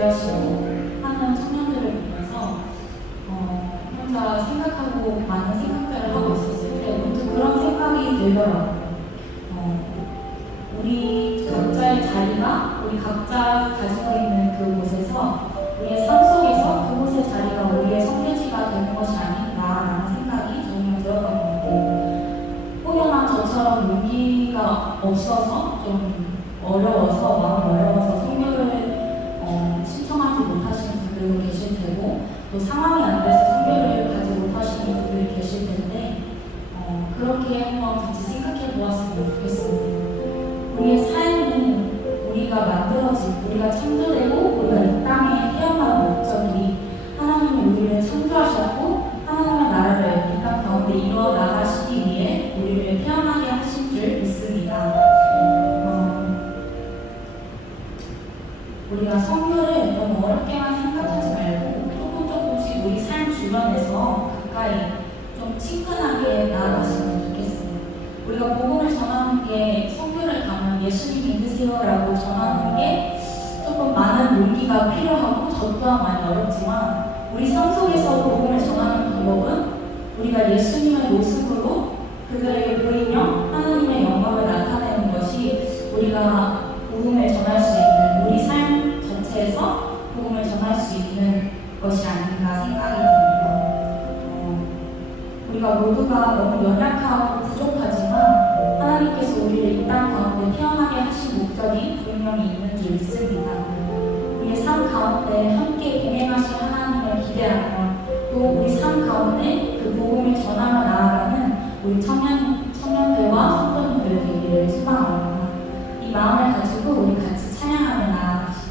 준비하시고 하는 청년들을 보면서 혼자 생각하고 많은 생각들을 하고 있었을 때 문득 그런 생각이 들더라고요. 우리 각자의 자리가 우리 각자 가지고 있는 그곳에서 우리의 삶 속에서 그곳의 자리가 우리의 성대지가 되는 것이 아닌가라는 생각이 정말 들었던 것 같아요. 혹여나 저처럼 용기가 없어서 좀 어려워서 마음이 어려워서 선교를 신청하지 못하시는 분들도 계실 테고 또 상황이 안 돼서 선교를 가지 못하시는 분들이 계실 텐데 그렇게 한번 같이 생각해 보았으면 좋겠습니다. 우리의 삶이 우리가 만들어진, 우리가 창조되고 우리가 이 땅에 태어난 목적이 하나님이 우리를 창조하셨고 하나님의 나라를 이 땅 가운데 이루어 나가시기 위해 우리를 태어나게 하신 줄 믿습니다. 우리가 선교를 너무 어렵게만 생각하지 말고 조금씩 우리 삶 주변에서 가까이 좀 친근하게 나아갔으면 좋겠습니다. 우리가 복음을 전하는 게 선교를 가면 예수님 믿으세요라고 전하는 게 조금 많은 용기가 필요하고 저 또한 많이 어렵지만 우리 삶 속에서 복음을 전하는 방법은 우리가 예수님의 모습으로 그들에게 보이며 하나님의 영광을 나타내는 것이 우리가 복음을 전할 수 있는 우리 삶 전체에서 복음을 전할 수 있는 것이 아닌가 생각이 듭니다. 우리가 모두가 너무 연약하고 부족하지만 하나님께서 우리를 이 땅 가운데 태어나게 하신 목적이 분명히 있는 줄 믿습니다. 우리의 삶 가운데 함께 동행하신 하나님을 기대하며 또 우리 삶 가운데 그 복음을 전하며 나아가는 우리 청년들과 성도님들 되기를 소망합니다. 이 마음을 가지고 우리 같이 찬양하며 나아갑시다.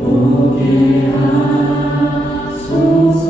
오게 하소서.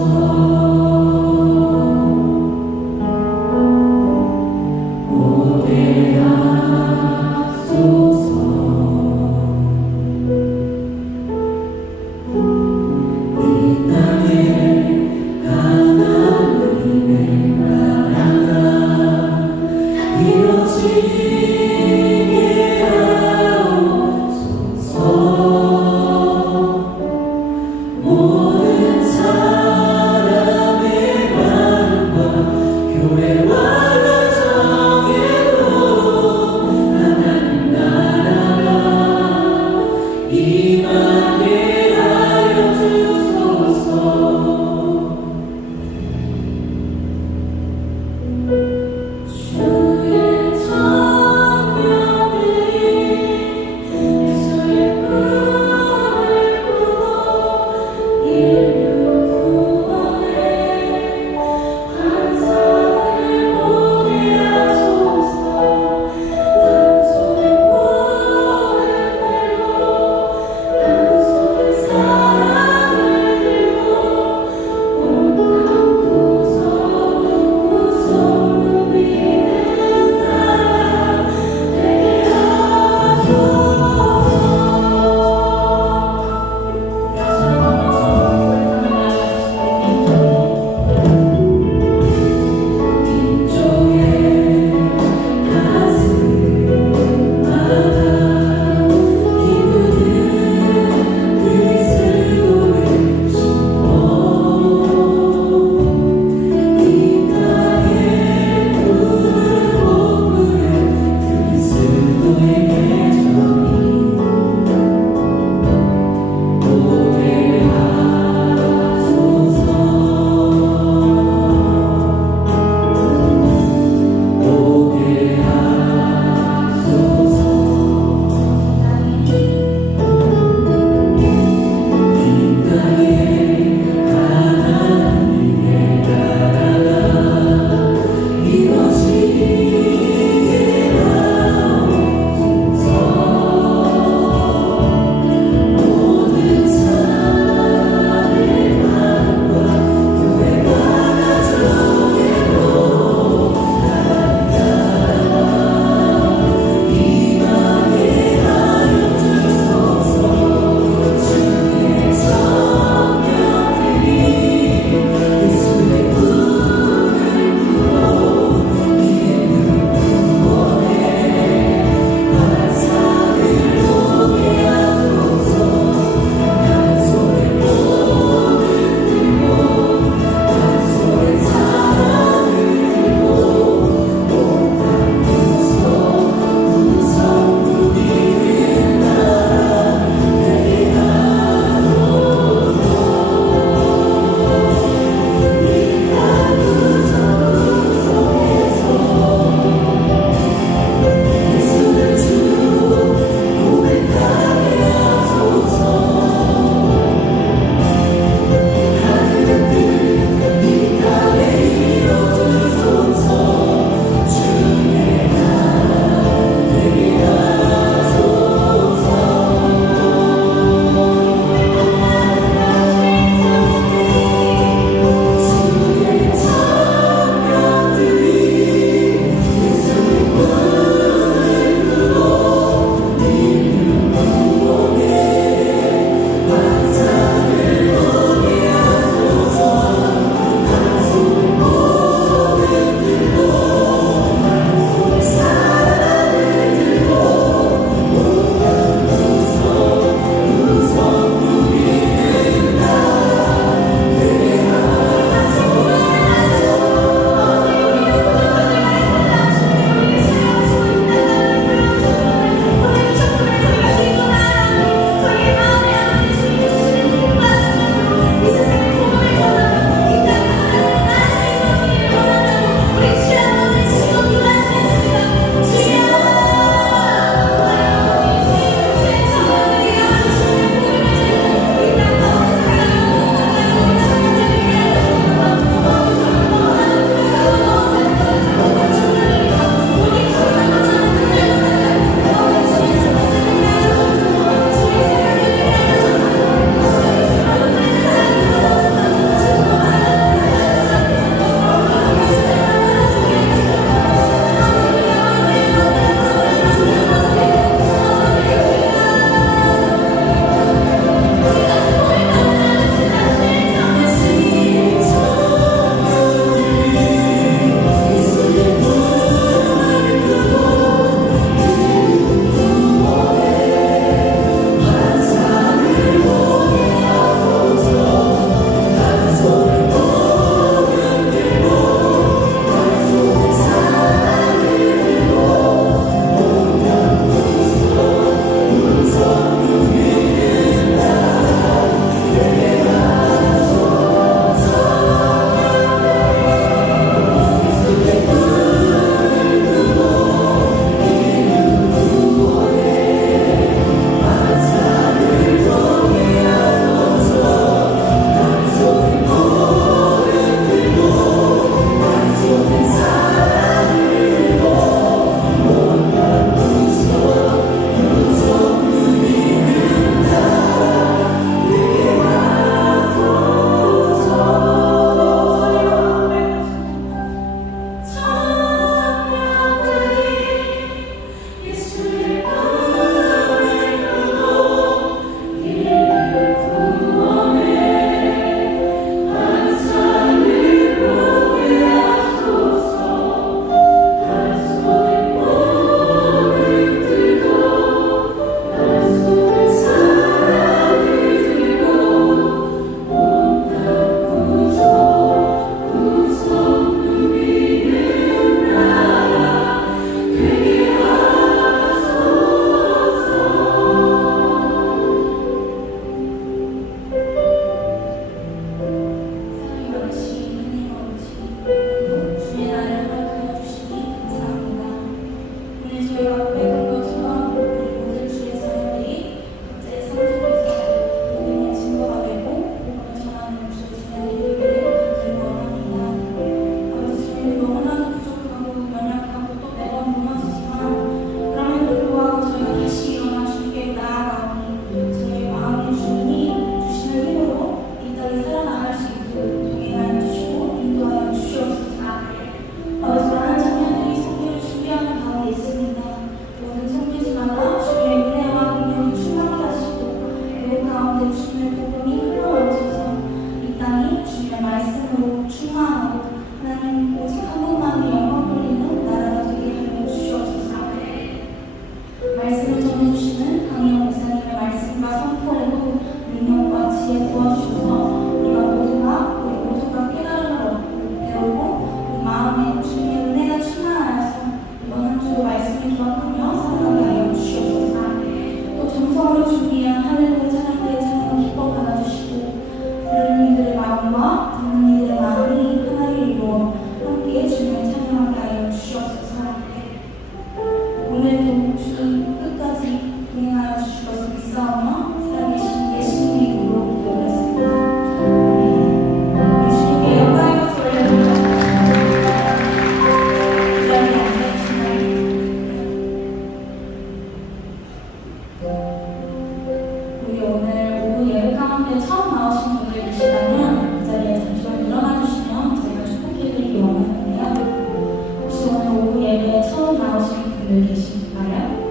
분들 계신가요?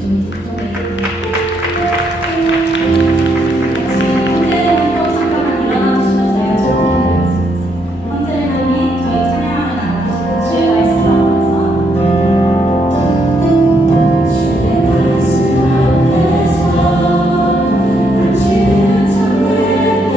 좀 뒤쪽에 현재는 또 잠깐만 일어나 주시면 저희가 축복해드리겠습니다. 현재를 향해 저희 찬양하며 나가시는 주의 말씀에서 주의 말씀 앞에서 당신은 참된 대자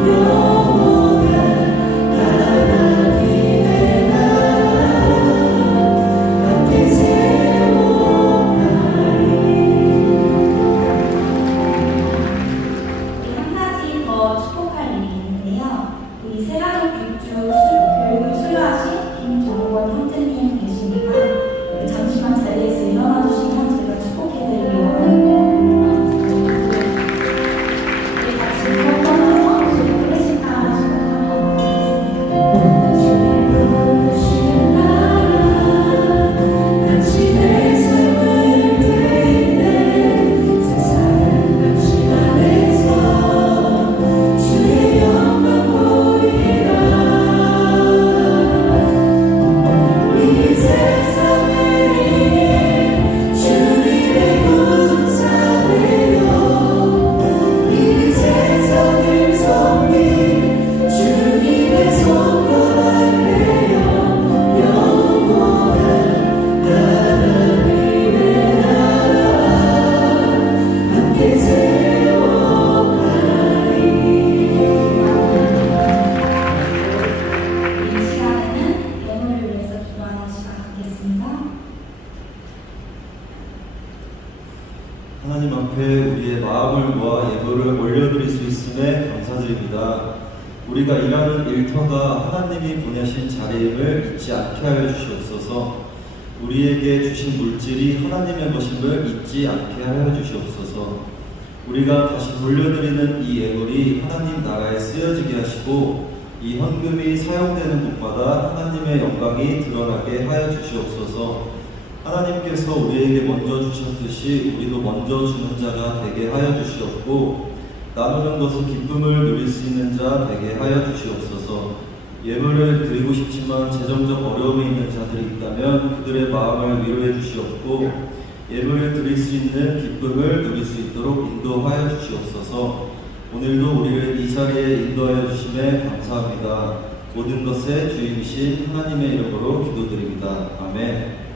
우리 찾으시던 하나님 앞에 우리의 마음을 모아 예물을 올려드릴 수 있음에 감사드립니다. 우리가 일하는 일터가 하나님이 보내신 자리임을 잊지 않게 하여 주시옵소서. 우리에게 주신 물질이 하나님의 것임을 잊지 않게 하여 주시옵소서. 우리가 다시 돌려드리는 이 예물이 하나님 나라에 쓰여지게 하시고 이 헌금이 사용되는 곳마다 하나님의 영광이 드러나게 하여 주시옵소서. 하나님께서 우리에게 먼저 주셨듯이 우리도 먼저 주는 자가 되게 하여 주시옵고 나누는 것은 기쁨을 누릴 수 있는 자 되게 하여 주시옵소서. 예물을 드리고 싶지만 재정적 어려움이 있는 자들이 있다면 그들의 마음을 위로해 주시옵고 예물을 드릴 수 있는 기쁨을 누릴 수 있도록 인도하여 주시옵소서. 오늘도 우리를 이 자리에 인도하여 주심에 감사합니다. 모든 것의 주인이신 하나님의 이름으로 기도드립니다. 아멘.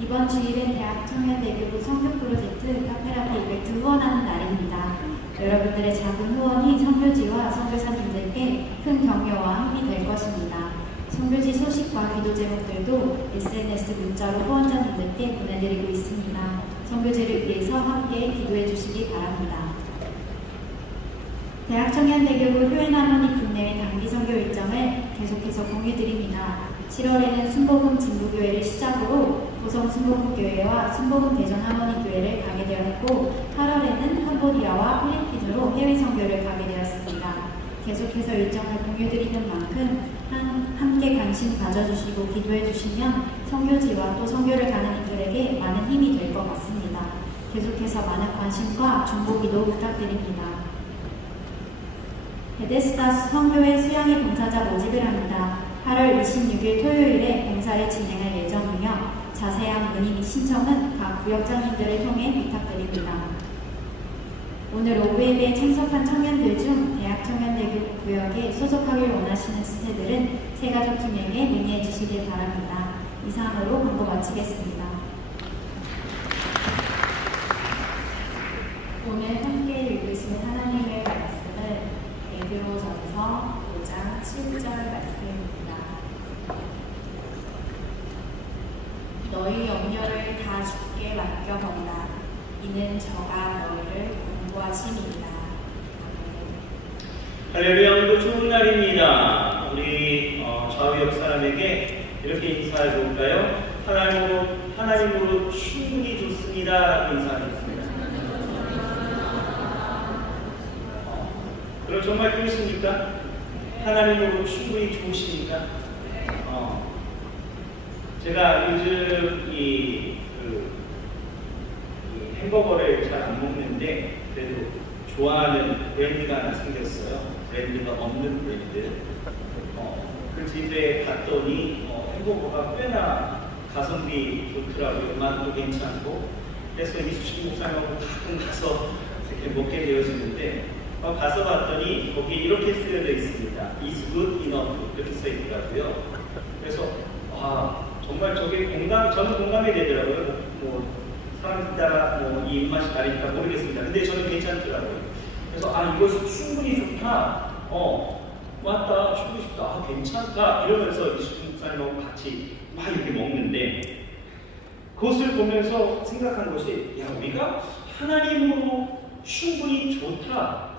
이번 주일은 대학 청년대교부 선교 프로젝트 카페라테 이벤트 후원하는 날입니다. 여러분들의 작은 후원이 선교지와 선교사님들께 큰 격려와 힘이 될 것입니다. 선교지 소식과 기도 제목들도 SNS 문자로 후원자님들께 보내드리고 있습니다. 선교지를 위해서 함께 기도해 주시기 바랍니다. 대학청년대교부 효연할머니 국내외 단기 선교 일정을 계속해서 공유드립니다. 7월에는 순복음 진부교회를 시작으로 보성 순복음교회와 순복음 대전 할머니교회를 가게 되었고 8월에는 캄보디아와 필리핀으로 해외 선교를 가게 되었습니다. 계속해서 일정을 공유드리는 만큼 함께 관심 가져주시고 기도해 주시면 선교지와 또 선교를 가는 이들에게 많은 힘이 될 것 같습니다. 계속해서 많은 관심과 중보기도 부탁드립니다. 베데스다 선교회 수양회 봉사자 모집을 합니다. 8월 26일 토요일에 봉사를 진행할 예정이며 자세한 문의 및 신청은 각 구역장님들을 통해 부탁드립니다. 오늘 오후 예배에 참석한 청년들 중 대학 청년대교 구역에 소속하길 원하시는 스태들은 새가족팀에게 문의해 주시길 바랍니다. 이상으로 광고 마치겠습니다. 오늘 함께 읽으신 하나님의 말씀은 베드로전서 5장 7절 말씀입니다. 너희 염려를 다 주께 맡겨버리라. 이는 저가 너희를 공부하심이니라. 할렐루야. 오늘도 좋은 날입니다. 우리 좌우 옆 사람에게 이렇게 인사해 볼까요? 하나님으로 충분히 좋습니다. 인사하겠습니다. 그럼 정말 그러십니까? 하나님으로 충분히 좋으십니까? 제가 요즘 이 햄버거를 잘 안 먹는데 그래도 좋아하는 브랜드가 하나 생겼어요. 브랜드가 없는 브랜드. 그 집에 갔더니 햄버거가 꽤나 가성비 좋더라고요. 맛도 괜찮고. 그래서 이수식 목사님하고 가끔 가서 이렇게 먹게 되어지는데 가서 봤더니 거기 이렇게 쓰여져 있습니다. Is good enough 이렇게 써 있더라고요. 그래서 정말 저게 저는 공감이 되더라고요. 사람 따라 이 입맛이 다르니까 모르겠습니다. 근데 저는 괜찮더라고요. 그래서 이것이 충분히 좋다. 맞다. 충분히 좋다. 괜찮다. 이러면서 이수식 목사님하고 같이 막 이렇게 먹는데 그것을 보면서 생각한 것이 우리가 하나님으로 충분히 좋다.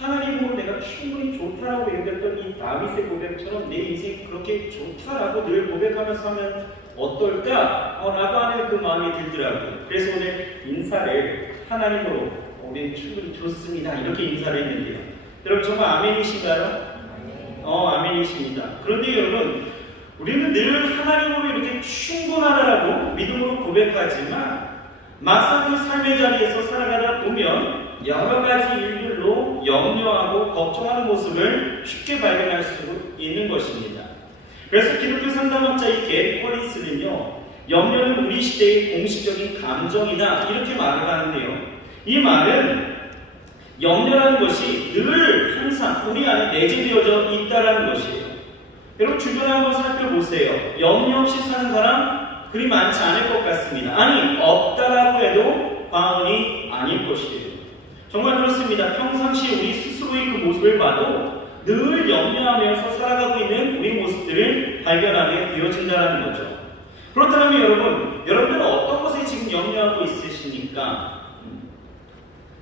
하나님으로 내가 충분히 좋다라고 얘기했던 이 다윗의 고백처럼 내 인생이 그렇게 좋다라고 늘 고백하면서 하면 어떨까? 라고 하는 그 마음이 들더라고요. 그래서 오늘 인사를 하나님으로 우리는 충분히 좋습니다. 이렇게 인사를 했는데요. 여러분 정말 아멘이신가요? 아멘이십니다. 그런데 여러분 우리는 늘 하나님으로 이렇게 충분하다라고 믿음으로 고백하지만 막상 그 삶의 자리에서 살아가다 보면 여러 가지 일들로 염려하고 걱정하는 모습을 쉽게 발견할 수 있는 것입니다. 그래서 기독교 상담학자 게리 콜린스는요, 염려는 우리 시대의 공식적인 감정이다 이렇게 말을 하는데요. 이 말은 염려라는 것이 늘 항상 우리 안에 내재되어져 있다라는 것이에요. 여러분 주변에 한번 살펴보세요. 염려 없이 사는 사람 그리 많지 않을 것 같습니다. 아니 없다라고 해도 과언이 아닐 것이에요. 정말 그렇습니다. 평상시 우리 스스로의 그 모습을 봐도 늘 염려하면서 살아가고 있는 우리 모습들을 발견하게 되어진다는 거죠. 그렇다면 여러분들은 어떤 것에 지금 염려하고 있으십니까?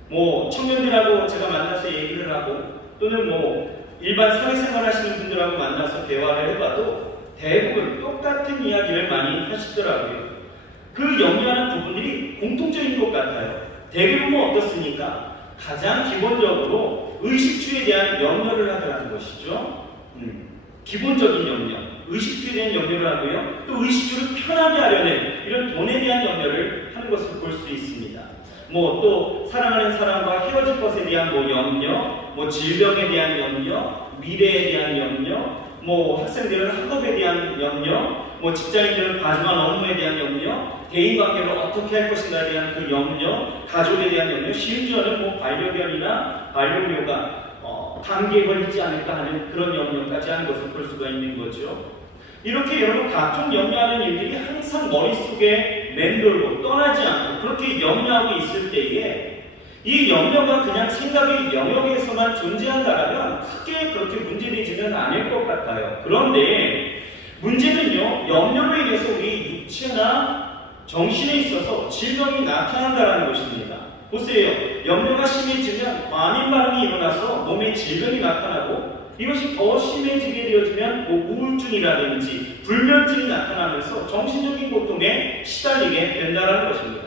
청년들하고 제가 만나서 얘기를 하고 또는 일반 사회생활 하시는 분들하고 만나서 대화를 해봐도 대부분 똑같은 이야기를 많이 하시더라고요. 그 염려하는 부분들이 공통적인 것 같아요. 대부분 어떻습니까? 가장 기본적으로 의식주에 대한 염려를 하더라는 것이죠. 기본적인 염려, 의식주에 대한 염려를 하고요. 또 의식주를 편하게 하려는 이런 돈에 대한 염려를 하는 것을 볼 수 있습니다. 또 사랑하는 사람과 헤어질 것에 대한 염려, 질병에 대한 염려, 미래에 대한 염려, 학생들은 학업에 대한 염려, 직장인들은 과중한 업무에 대한 염려, 대인관계를 어떻게 할 것인가에 대한 그 염려, 가족에 대한 염려, 심지어는 반려견이나 반려묘가 감기에 걸리지 않을까 하는 그런 염려까지 하는 것을 볼 수가 있는 거죠. 이렇게 여러분 각종 염려하는 일들이 항상 머릿속에 맴돌고 떠나지 않고 그렇게 염려하고 있을 때에 이 염려가 그냥 생각의 영역에서만 존재한다면 크게 그렇게 문제되지는 않을 것 같아요. 그런데 문제는요, 염려로 인해서 우리 육체나 정신에 있어서 질병이 나타난다는 것입니다. 보세요. 염려가 심해지면 과민 반응이 일어나서 몸에 질병이 나타나고 이것이 더 심해지게 되어지면 우울증이라든지 불면증이 나타나면서 정신적인 고통에 시달리게 된다는 것입니다.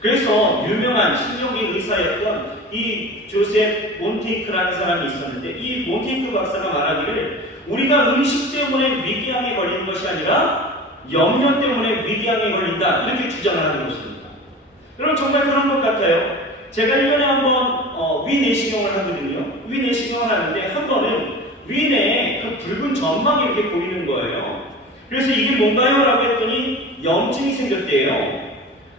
그래서 유명한 신경계 의사였던 이 조셉 몬테이크라는 사람이 있었는데 이 몬테이크 박사가 말하기를 우리가 음식 때문에 위궤양에 걸리는 것이 아니라 염려 때문에 위궤양에 걸린다 이렇게 주장을 하는 것입니다. 여러분 정말 그런 것 같아요. 제가 1년에 한 번 위내시경을 하거든요. 위내시경을 하는데 한 번은 위내에 그 붉은 점막이 이렇게 보이는 거예요. 그래서 이게 뭔가요? 라고 했더니 염증이 생겼대요.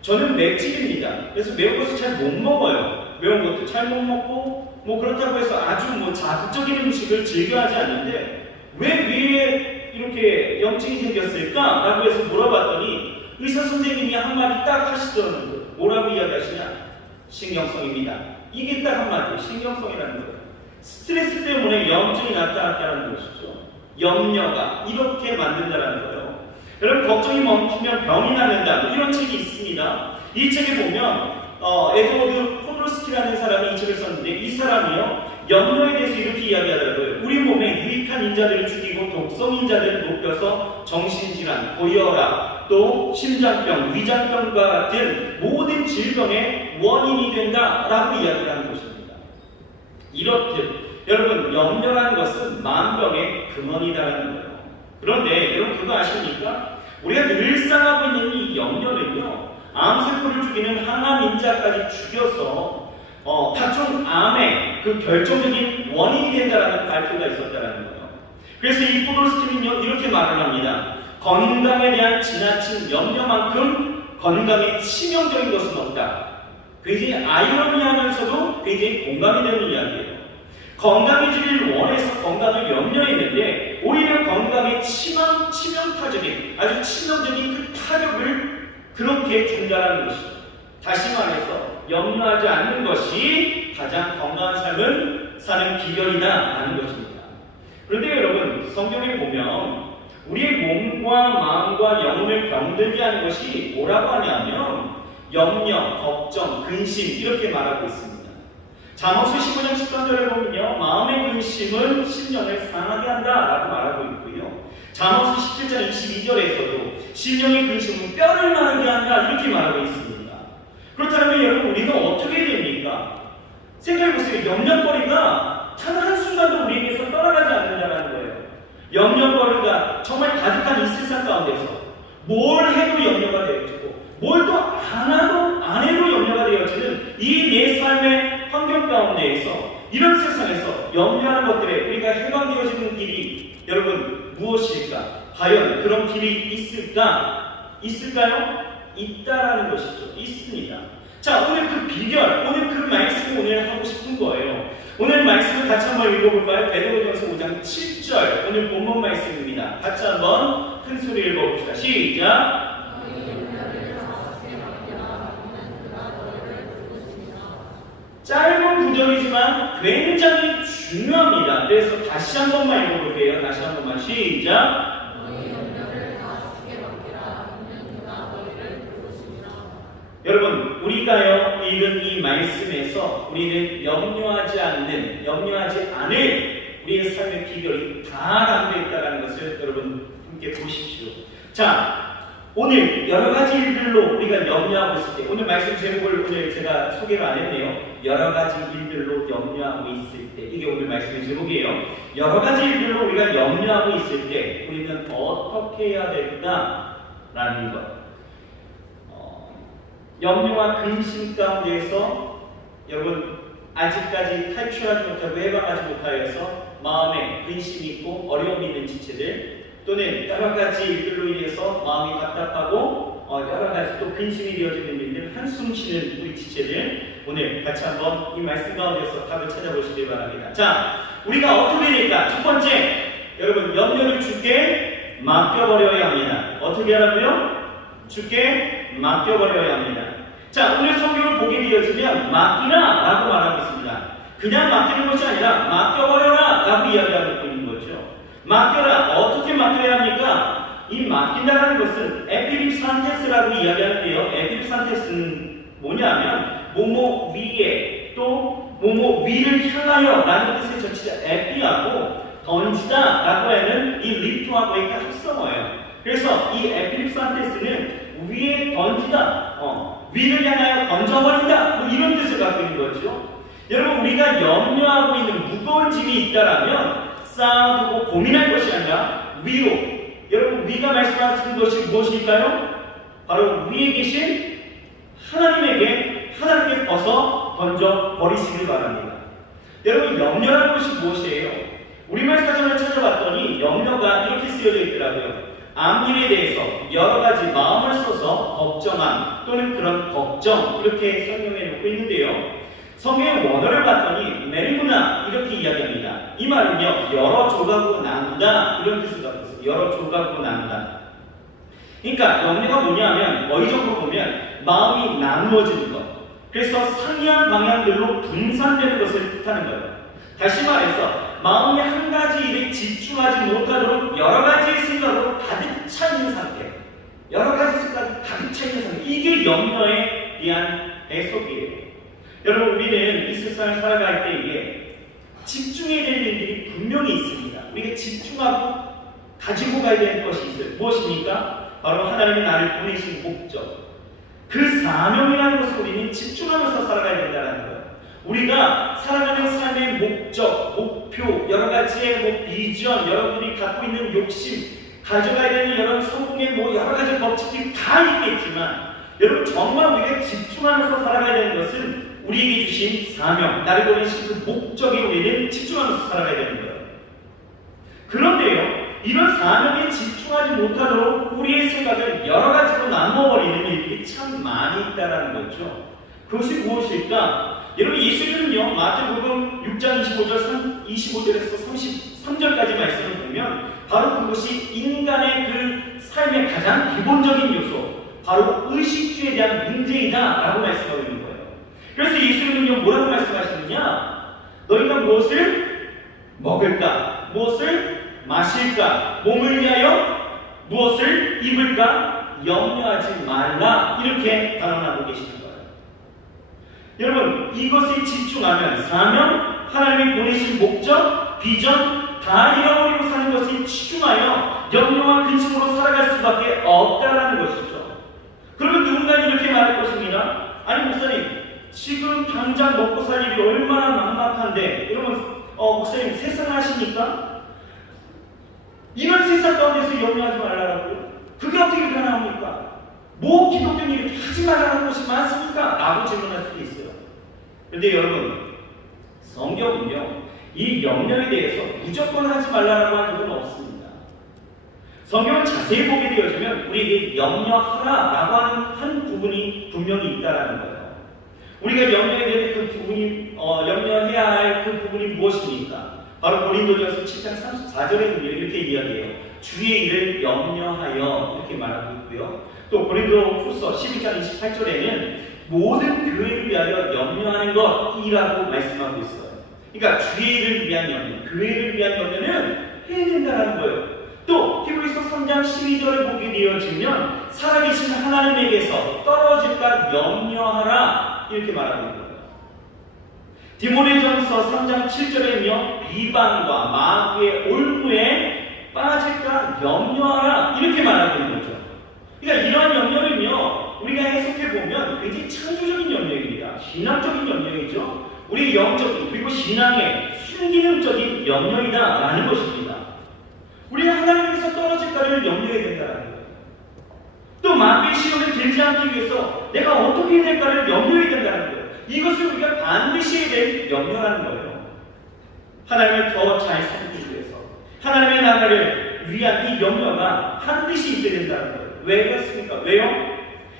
저는 맵찔입니다. 그래서 매운 것을 잘 못 먹어요. 매운 것도 잘 못 먹고 뭐 그렇다고 해서 아주 뭐 자극적인 음식을 즐겨하지 않는데 왜 위에 이렇게 염증이 생겼을까? 라고 해서 물어봤더니 의사 선생님이 한마디 딱 하시더라고요. 뭐라고 이야기하시냐? 신경성입니다. 이게 딱 한마디, 신경성이라는 거예요. 스트레스 때문에 염증이 나타났다는 것이죠. 염려가 이렇게 만든다는 거예요. 여러분 걱정이 멈추면 병이 낫는다 뭐 이런 책이 있습니다. 이 책에 보면 에드워드 포드로스키라는 사람이 이 책을 썼는데 이 사람이요 염려에 대해서 이렇게 이야기하더라고요. 우리 몸에 유익한 인자들을 죽이고 독성 인자들을 높여서 정신질환, 고혈압, 또 심장병, 위장병과 같은 모든 질병의 원인이 된다라고 이야기를 하는 것입니다. 이렇듯 여러분 염려라는 것은 만병의 근원이라는 거예요. 그런데 여러분 그거 아십니까? 우리가 늘상 하고 있는 이 염려는요 암세포를 죽이는 항암 인자까지 죽여서 각종 암의 그 결정적인 원인이 된다라는 발표가 있었다라는 거예요. 그래서 이 포도스키는요 이렇게 말을 합니다. 건강에 대한 지나친 염려만큼 건강에 치명적인 것은 없다. 굉장히 아이러니하면서도 굉장히 공감이 되는 이야기예요. 건강해지기를 원해서 건강을 염려했는데 오히려 건강에 치명타적인 아주 치명적인 그 타격을 그렇게 준다는 것이죠. 다시 말해서 염려하지 않는 것이 가장 건강한 삶을 사는 비결이다 하는 것입니다. 그런데 여러분 성경에 보면 우리의 몸과 마음과 영혼을 병들게 하는 것이 뭐라고 하냐면 염려, 걱정, 근심 이렇게 말하고 있습니다. 잠언서 15장 13절을 보면요 마음의 근심은 심령을 상하게 한다라고 말하고 있고요. 잠언서 17장 22절에서도 심령의 근심은 뼈를 마르게 한다 이렇게 말하고 있습니다. 그렇다면 여러분 우리는 어떻게 됩니까? 생각해보세요. 염려거리가 단 한순간도 우리에게서 떠나가지 않는다는 거예요. 염려거리가 정말 가득한 이 세상 가운데서 뭘 해도 염려가 되어지고 뭘 또 안 해도 염려가 되어지는 이 내 삶의 환경 가운데에서 이런 세상에서 염려하는 것들에 우리가 해방되어지는 길이 여러분 무엇일까? 과연 그런 길이 있을까? 있을까요? 있다라는 것이죠. 있습니다. 자, 오늘 그 비결, 오늘 그 말씀을 오늘 하고 싶은 거예요. 오늘 말씀을 같이 한번 읽어볼까요? 베드로전서 5장 7절 오늘 본문 말씀입니다. 같이 한번 큰 소리 읽어봅시다. 시작! 짧은 구절이지만 굉장히 중요합니다. 그래서 다시 한 번만 읽어볼게요. 다시 한 번만 시작! 여러분 우리가요 읽은 이 말씀에서 우리는 염려하지 않을 우리의 삶의 비결이 다 담겨 있다는 것을 여러분 함께 보십시오. 자, 오늘 여러 가지 일들로 우리가 염려하고 있을 때 오늘 말씀 제목을 오늘 제가 소개를 안 했네요. 여러 가지 일들로 염려하고 있을 때 이게 오늘 말씀의 제목이에요. 여러 가지 일들로 우리가 염려하고 있을 때 우리는 어떻게 해야 될까라는 것. 염려와 근심 가운데에서 여러분 아직까지 탈출하지 못하고 해방하지 못하여서 마음에 근심이 있고 어려움이 있는 지체들 또는 여러 가지 일들로 인해서 마음이 답답하고 여러 가지 또 근심이 되어지는 일들 한숨 쉬는 우리 지체들 오늘 같이 한번 이 말씀 가운데서 답을 찾아보시길 바랍니다. 자, 우리가 어떻게 될까? 첫 번째, 여러분 염려를 주게 맡겨버려야 합니다. 어떻게 하라고요? 주께 맡겨버려야 합니다. 자, 오늘 성경을 보게 되어지면 맡기라 라고 말하고 있습니다. 그냥 맡기는 것이 아니라 맡겨버려라 라고 이야기하고 있는 거죠. 맡겨라. 어떻게 맡겨야 합니까? 이 맡긴다라는 것은 에피립산테스라고 이야기하는데요. 에피립산테스는 뭐냐면 뭐뭐 위에 또 뭐뭐 위를 향하여 라는 뜻의 전치자 에피하고 던지다 라고 하는 이 리프하고의 합성어예요. 그래서 이 에피립산테스는 위에 던지다, 위를 향하여 던져버린다 뭐 이런 뜻을 갖고 있는 거죠. 여러분, 우리가 염려하고 있는 무거운 짐이 있다라면 쌓아두고 고민할 것이 아니라 위로, 여러분 위가 말씀하시는 것이 무엇일까요? 바로 위에 계신 하나님께 벗어 던져버리시길 바랍니다. 여러분, 염려라는 것이 무엇이에요? 우리말 사전을 찾아봤더니 염려가 이렇게 쓰여져 있더라고요. 앞일에 대해서 여러 가지 마음을 써서 걱정함 또는 그런 걱정 이렇게 설명해 놓고 있는데요. 성경의 원어를 봤더니 메리무나 이렇게 이야기합니다. 이 말은요, 여러 조각으로 나누다 이런 뜻을 갖고 있어요. 여러 조각으로 나누다. 그러니까 염려가 뭐냐면 어휘적으로 보면 마음이 나누어지는 것. 그래서 상이한 방향들로 분산되는 것을 뜻하는 거예요. 다시 말해서 마음이 한 가지 일에 집중하지 못하도록 여러 가지의 생각으로 가득 차 있는 상태. 여러 가지 생각이 가득 차 있는 상태. 이게 염려에 대한 해석이에요. 여러분, 우리는 이 세상을 살아갈 때 이게 집중해야 될 일들이 분명히 있습니다. 우리가 집중하고 가지고 가야 되는 것이 있어요. 무엇입니까? 바로 하나님이 나를 보내신 목적. 그 사명이라는 것을 우리는 집중하면서 살아가야 된다는 거예요. 우리가 살아가는 삶의 목적, 목표, 여러 가지의 비전, 여러분들이 갖고 있는 욕심, 가져가야 되는 여러 성공의 여러 가지 법칙들이 다 있겠지만, 여러분 정말 우리가 집중하면서 살아가야 되는 것은 우리에게 주신 사명, 나를 보내신 그 목적에 우리는 집중하면서 살아가야 되는 거예요. 그런데요, 이런 사명에 집중하지 못하도록 우리의 생각을 여러 가지로 나눠버리는 일들이 참 많이 있다는 거죠. 그것이 무엇일까? 여러분, 예수님은요, 마태복음 6장 25절에서 33절까지 말씀을 보면 바로 그것이 인간의 그 삶의 가장 기본적인 요소, 바로 의식주에 대한 문제이다 라고 말씀하고 있는 거예요. 그래서 예수님은요, 뭐라고 말씀하시느냐? 너희가 무엇을 먹을까? 무엇을 마실까? 몸을 위하여 무엇을 입을까? 염려하지 말라. 이렇게 단언하고 계시는 거예요. 여러분, 이것에 집중하면 사명, 하나님이 보내신 목적, 비전 다 잃어버리고 사는 것에 치중하여 염려와 근심으로 살아갈 수밖에 없다라는 것이죠. 그러면 누군가는 이렇게 말할 것입니다. 아니 목사님, 지금 당장 먹고 살 일이 얼마나 막막한데, 여러분 목사님 세상 하시니까 이런 세상 가운데서 염려하지 말라고요? 그게 어떻게 가능합니까? 뭐 기독교는 이렇게 하지 말라는 것이 많습니까? 라고 질문할 수도 있어요. 그런데 여러분, 성경은요, 이 염려에 대해서 무조건 하지 말라고 할 적은 없습니다. 성경을 자세히 보게 되어지면 우리에게 염려하라라고 하는 한 부분이 분명히 있다라는 거예요. 우리가 염려해야 되는 그 부분이 염려해야 할 그 부분이 무엇입니까? 바로 고린도전서 7장 34절에 이렇게 이야기해요. 주의 일을 염려하여 이렇게 말하고 있고요. 또 고린도후서 12장 28절에는 모든 교회를 위하여 염려하는 것이라고 말씀하고 있어요. 그러니까 주의 일을 위한 염려, 교회를 위한 염려는 해야 된다는 거예요. 또 히브리서 3장 12절을 보게 되어지면 살아계신 하나님에게서 떨어질까 염려하라 이렇게 말하고 있는 거예요. 디모데전서 3장 7절에는요, 비방과 마귀의 올무에 빠질까 염려하라 이렇게 말하고 있는 거죠. 그러니까 이러한 염려는요, 우리가 해석해보면 굉장히 창조적인 염려입니다. 신학적인 염려이죠. 우리 영적인 그리고 신앙의 순기능적인 염려이다라는 것입니다. 우리가 하나님께서 떨어질까를 염려해야 된다는 거예요. 또 마귀의 시험에 들지 않기 위해서 내가 어떻게 해야 될까를 염려해야 된다는 거예요. 이것을 우리가 반드시 해야 될 염려라는 거예요. 하나님을 더 잘 살기 위해서 하나님의 나라를 위한 이 염려가 반드시 있어야 된다는 거예요. 왜 그렇습니까? 왜요?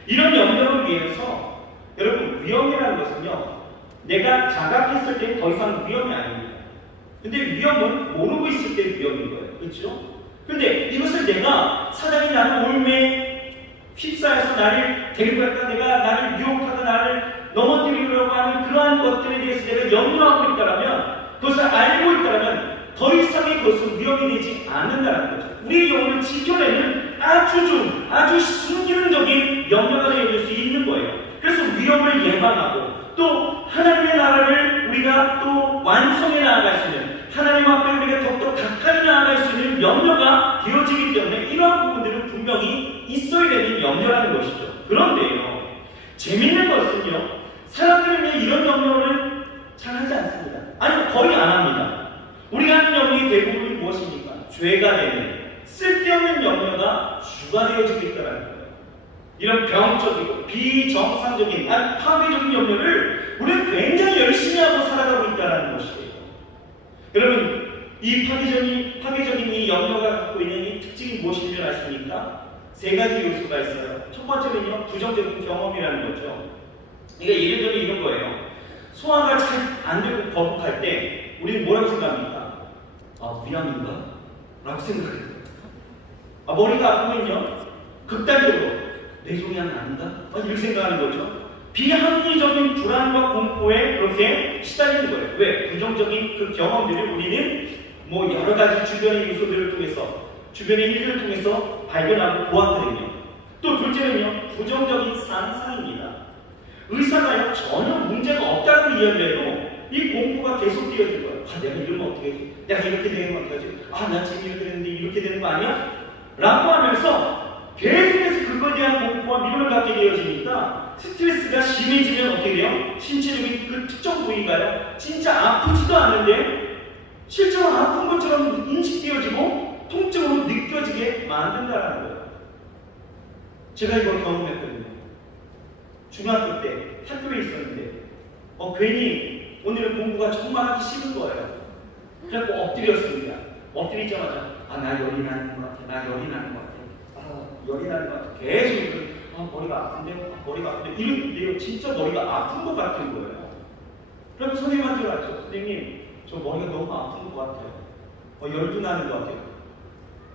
이런 염려를 위해서 여러분, 위험이라는 것은요, 내가 자각했을 때 더 이상 위험이 아닙니다. 근데 위험은 모르고 있을 때 위험인 거예요. 그렇죠? 근데 이것을 내가 사단이 나를 올매에 휩싸여서 나를 데리고 갔다, 내가 나를 유혹하다 나를 넘어뜨리려고 하는 그러한 것들에 대해서 내가 염려하고 있다면, 그것을 알고 있다면 더 이상의 그것은 위험이 되지 않는다는 거죠. 우리의 영혼을 지켜내는 아주 순기능적인 염려가 되어질 수 있는 거예요. 그래서 위험을 예방하고 또 하나님의 나라를 우리가 또 완성해 나아갈 수 있는, 하나님 앞에 우리가 더욱더 가까이 나아갈 수 있는 염려가 되어지기 때문에 이러한 부분들은 분명히 있어야 되는 염려라는 것이죠. 그런데요, 재밌는 것은요, 사람들은 이런 염려를 잘 하지 않습니다. 아니, 거의 안 합니다. 우리가 하는 염려의 대부분이 무엇입니까? 죄가 되는 쓸데없는 염려가 주가 되어지고 있다는 거예요. 이런 병적이고 비정상적인, 아니 파괴적인 염려를 우리는 굉장히 열심히 하고 살아가고 있다는 것이에요. 여러분, 이 파괴적인 이 염려가 갖고 있는 이 특징이 무엇인 줄 아십니까? 세 가지 요소가 있어요. 첫 번째는요, 부정적인 경험이라는 거죠. 그러니까 예를 들면 이런 거예요. 소화가 잘 안 되고 거북할 때 우리는 뭐라고 생각합니까? 아, 위암인가? 라고 생각해요. 아, 머리가 아프면요, 극단적으로 뇌종양 아닌가? 이렇게 생각하는 거죠. 비합리적인 불안과 공포에 그렇게 시달리는 거예요. 왜? 부정적인 그 경험들을 우리는 뭐 여러 가지 주변의 요소들을 통해서, 주변의 일들을 통해서 발견하고 보았거든요. 또 둘째는요, 부정적인 상상입니다. 의사가요, 전혀 문제가 없다고 이야기해도 이 공포가 계속 되어질 거예요. 아, 내가 이러면 어떻게 하지? 내가 이렇게 되는 건 어떻게 하지? 아, 나 지금 이렇게 되는데 이렇게 되는 거 아니야? 라고 하면서 계속해서 그거에 대한 공포와 미련을 갖게 되어지니까 스트레스가 심해지면 어떻게 돼요? 신체적인 그 특정 부위가요, 진짜 아프지도 않는데 실제로 아픈 것처럼 인식되어지고 통증으로 느껴지게 만든다는 거예요. 제가 이걸 경험했거든요. 중학교 때 학교에 있었는데 괜히 오늘은 공부가 정말 하기 싫은 거예요. 그래서 엎드렸습니다. 엎드리자마자 나 열이 나는 것 같아. 나 열이 나는 것 같아. 열이 나는 것 같아. 계속 머리가 아픈데, 머리가 아픈데 이런데요, 진짜 머리가 아픈 것 같은 거예요. 그래서 선생님한테 왔죠. 선생님, 저 머리가 너무 아픈 것 같아요. 열도 나는 것 같아요.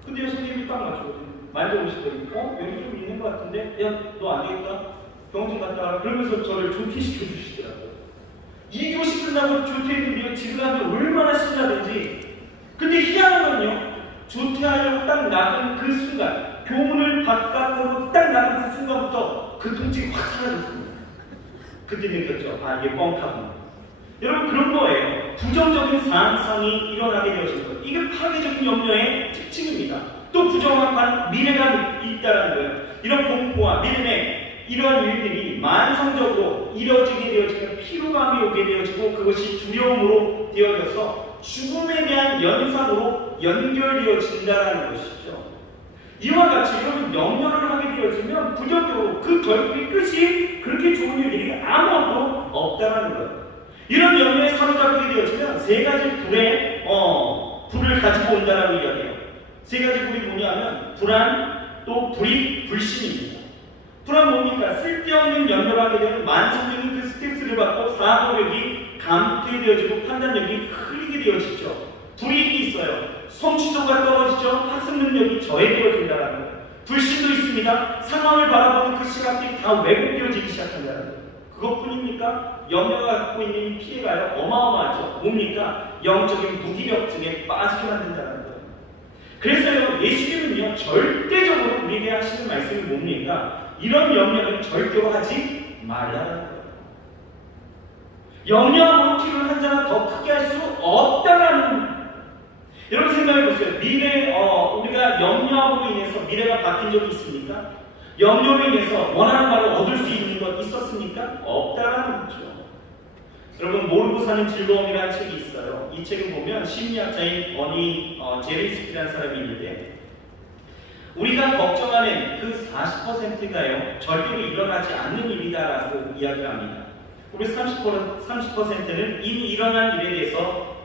근데 선생님이 딱 맞죠. 만져보시더니 열이 좀 있는 것 같은데, 야, 너 안 되겠다. 병원 좀 갔다 와라. 그러면서 저를 조퇴시켜 주시더라고요. 2교시 끝나고 조퇴해도 지금한테 얼마나 신나든지. 근데 희한한 건요, 조퇴하려고 딱 나간 그 순간, 교문을 바깥으로 딱 나간 그 순간부터 그 통증이 확 사라졌습니다. 그때 느꼈죠. 이게 뻥카구나. 여러분, 그런 거예요. 부정적인 상상이 일어나게 되어진 거예요. 이게 파괴적인 염려의 특징입니다. 또 부정확한 미래가 있다는 거예요. 이런 공포와 미래에 이러한 일들이 만성적으로 이뤄지게 되어지면 피로감이 오게 되어지고 그것이 두려움으로 되어져서 죽음에 대한 연상으로 연결되어진다는 것이죠. 이와 같이 이런 염려를 하게 되어지면 부정적으로 그 결국의 끝이 그렇게 좋은 일이 아무것도 없다는 거예요. 이런 염려에 사로잡히게 되어지면 세 가지 불을 가지고 온다라고 이야기해요. 세 가지 불이 뭐냐면 불안, 또 불이 불신입니다. 불안 뭡니까? 쓸데없는 염려를 하게 되면 만성적인 그 스트레스를 받고 사고력이 감퇴되어지고 판단력이 흐리게 되어지죠. 불이익이 있어요. 성취도가 떨어지죠. 학습 능력이 저해되어진다는 거예요. 불신도 있습니다. 상황을 바라보는 그 시각이 다 왜곡되어지기 시작한다는 거예요. 그것뿐입니까? 염려가 갖고 있는 피해가요, 어마어마하죠. 뭡니까? 영적인 무기력증에 빠지게 만든다는 거예요. 그래서요, 예수님은요, 절대적으로 우리에게 하시는 말씀이 뭡니까? 이런 염려는 절대로 하지 말라는 거예요. 염려하고 피를 한 자가 더 크게 할 수 없다라는. 여러분 생각해 보세요. 우리가 염려함으로 인해서 미래가 바뀐 적이 있습니까? 염려로 인해서 원하는 바를 얻을 수 있는 것 있었습니까? 없다라는 거죠. 여러분, 모르고 사는 즐거움이라는 책이 있어요. 이 책을 보면 심리학자인 버니 제린스키라는 사람이 있는데, 우리가 걱정하는 그 40%가요, 절대로 일어나지 않는 일이다라고 이야기를 합니다. 우리 30%는 이미 일어난 일에 대해서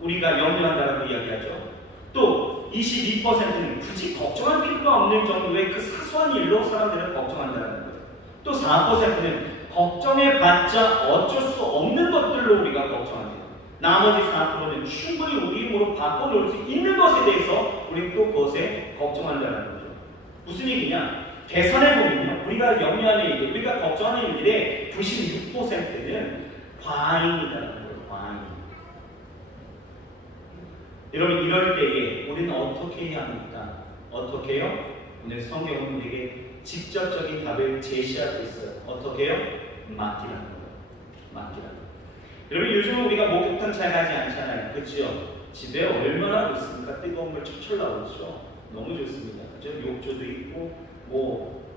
우리가 염려한다라고 이야기하죠. 또 22%는 굳이 걱정할 필요가 없는 정도의 그 사소한 일로 사람들은 걱정한다는 거예요. 또 4%는 걱정해봤자 어쩔 수 없는 것들로 우리가 걱정합니다. 나머지 4%는 충분히 우리 힘으로 바꿔놓을 수 있는 것에 대해서 우리 또 그것에 걱정한다는 거죠. 무슨 얘기냐? 계산해보면요, 우리가 염려하는 일, 우리가 걱정하는 일들의 96%는 과잉이라는 거예요. 과잉. 여러분, 이럴 때에 우리는 어떻게 해야 합니까? 어떻게 해요? 오늘 성경은 우리에게 직접적인 답을 제시하고 있어요. 어떻게 해요? 맡기라는 거예요. 맡기라는 거예요. 여러분, 요즘 우리가 목욕탕 잘 가지 않잖아요. 그렇죠? 집에 얼마나 좋습니까? 뜨거운 물 철철 나오죠. 너무 좋습니다. 그죠? 욕조도 있고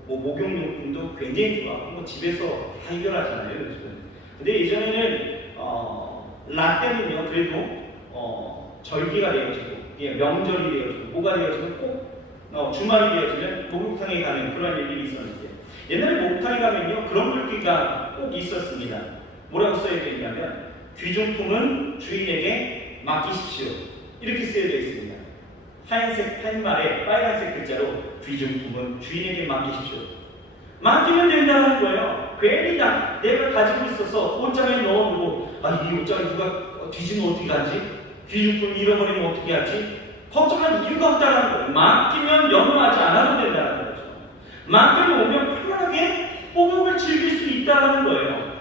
목욕용품도 굉장히 좋아. 뭐 집에서 다 해결하잖아요, 요즘은. 근데 예전에는 라떼는요, 그래도 절기가 되어지고, 명절이 되어지고, 뭐가 되어지고 꼭 주말이 되어지면 목욕탕에 가는 그런 일들이 있었는데, 옛날에 목욕탕에 가면요, 그런 글귀가 꼭 있었습니다. 뭐라고 써야 되냐면, 귀중품은 주인에게 맡기십시오. 이렇게 쓰여져 있습니다. 하얀색 펜말에 빨간색 글자로 귀중품은 주인에게 맡기십시오. 맡기면 된다는 거예요. 괜히 내가 가지고 있어서 옷장에 넣어두고, 이 옷장에 누가 뒤지면 어떻게 하지? 귀중품 잃어버리면 어떻게 하지? 걱정할 이유가 없다는 거예요. 맡기면 염려하지 않아도 된다는 거죠. 맡기면 오면 편하게 호흡을 즐길 수 있다는 거예요.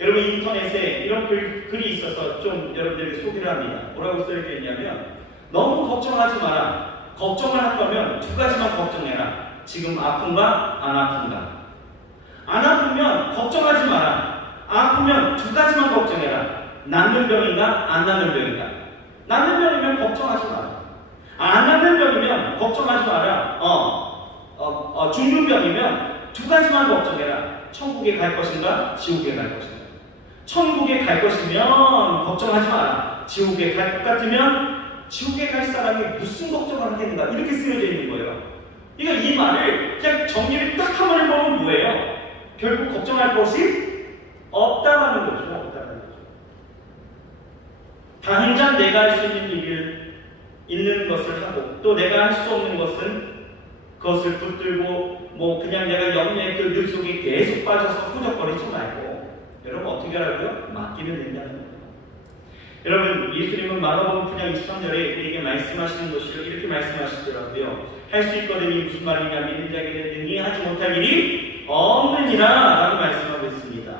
여러분, 인터넷에 이런 글이 있어서 좀 여러분들에게 소개를 합니다. 뭐라고 써져 있냐면, 너무 걱정하지 마라. 걱정을 할 거면 두 가지만 걱정해라. 지금 아픈가? 안 아픈가? 안 아프면 걱정하지 마라. 아프면 두 가지만 걱정해라. 낫는 병인가? 안 낫는 병인가? 낫는 병이면 걱정하지 마라. 안 낫는 병이면 걱정하지 마라. 죽는 병이면 두 가지만 걱정해라. 천국에 갈 것인가? 지옥에 갈 것인가? 천국에 갈 것이면 걱정하지 마라. 지옥에 갈 것 같으면 지옥에 갈 사람이 무슨 걱정을 하겠는가? 이렇게 쓰여져 있는 거예요. 그러니까 이 말을 그냥 정리를 딱 한 번에 보면 뭐예요? 결국 걱정할 것이 없다라는 거죠. 없다라는 거죠. 당장 내가 할 수 있는 일을 있는 것을 하고, 또 내가 할 수 없는 것은 그것을 붙들고 그냥 내가 염려의 그 늪 속에 계속 빠져서 후적거리지 말고, 여러분 어떻게 하라고요? 맡기면 된다는 거예요. 여러분, 예수님은 마가복음 9장 23절에 우리에게 말씀하시는 것이 이렇게 말씀하시더라고요. 할 수 있거든. 이 무슨 말이냐? 믿는 자에게는 능히 하지 못할 일이 없느니라 라고 말씀하고 있습니다.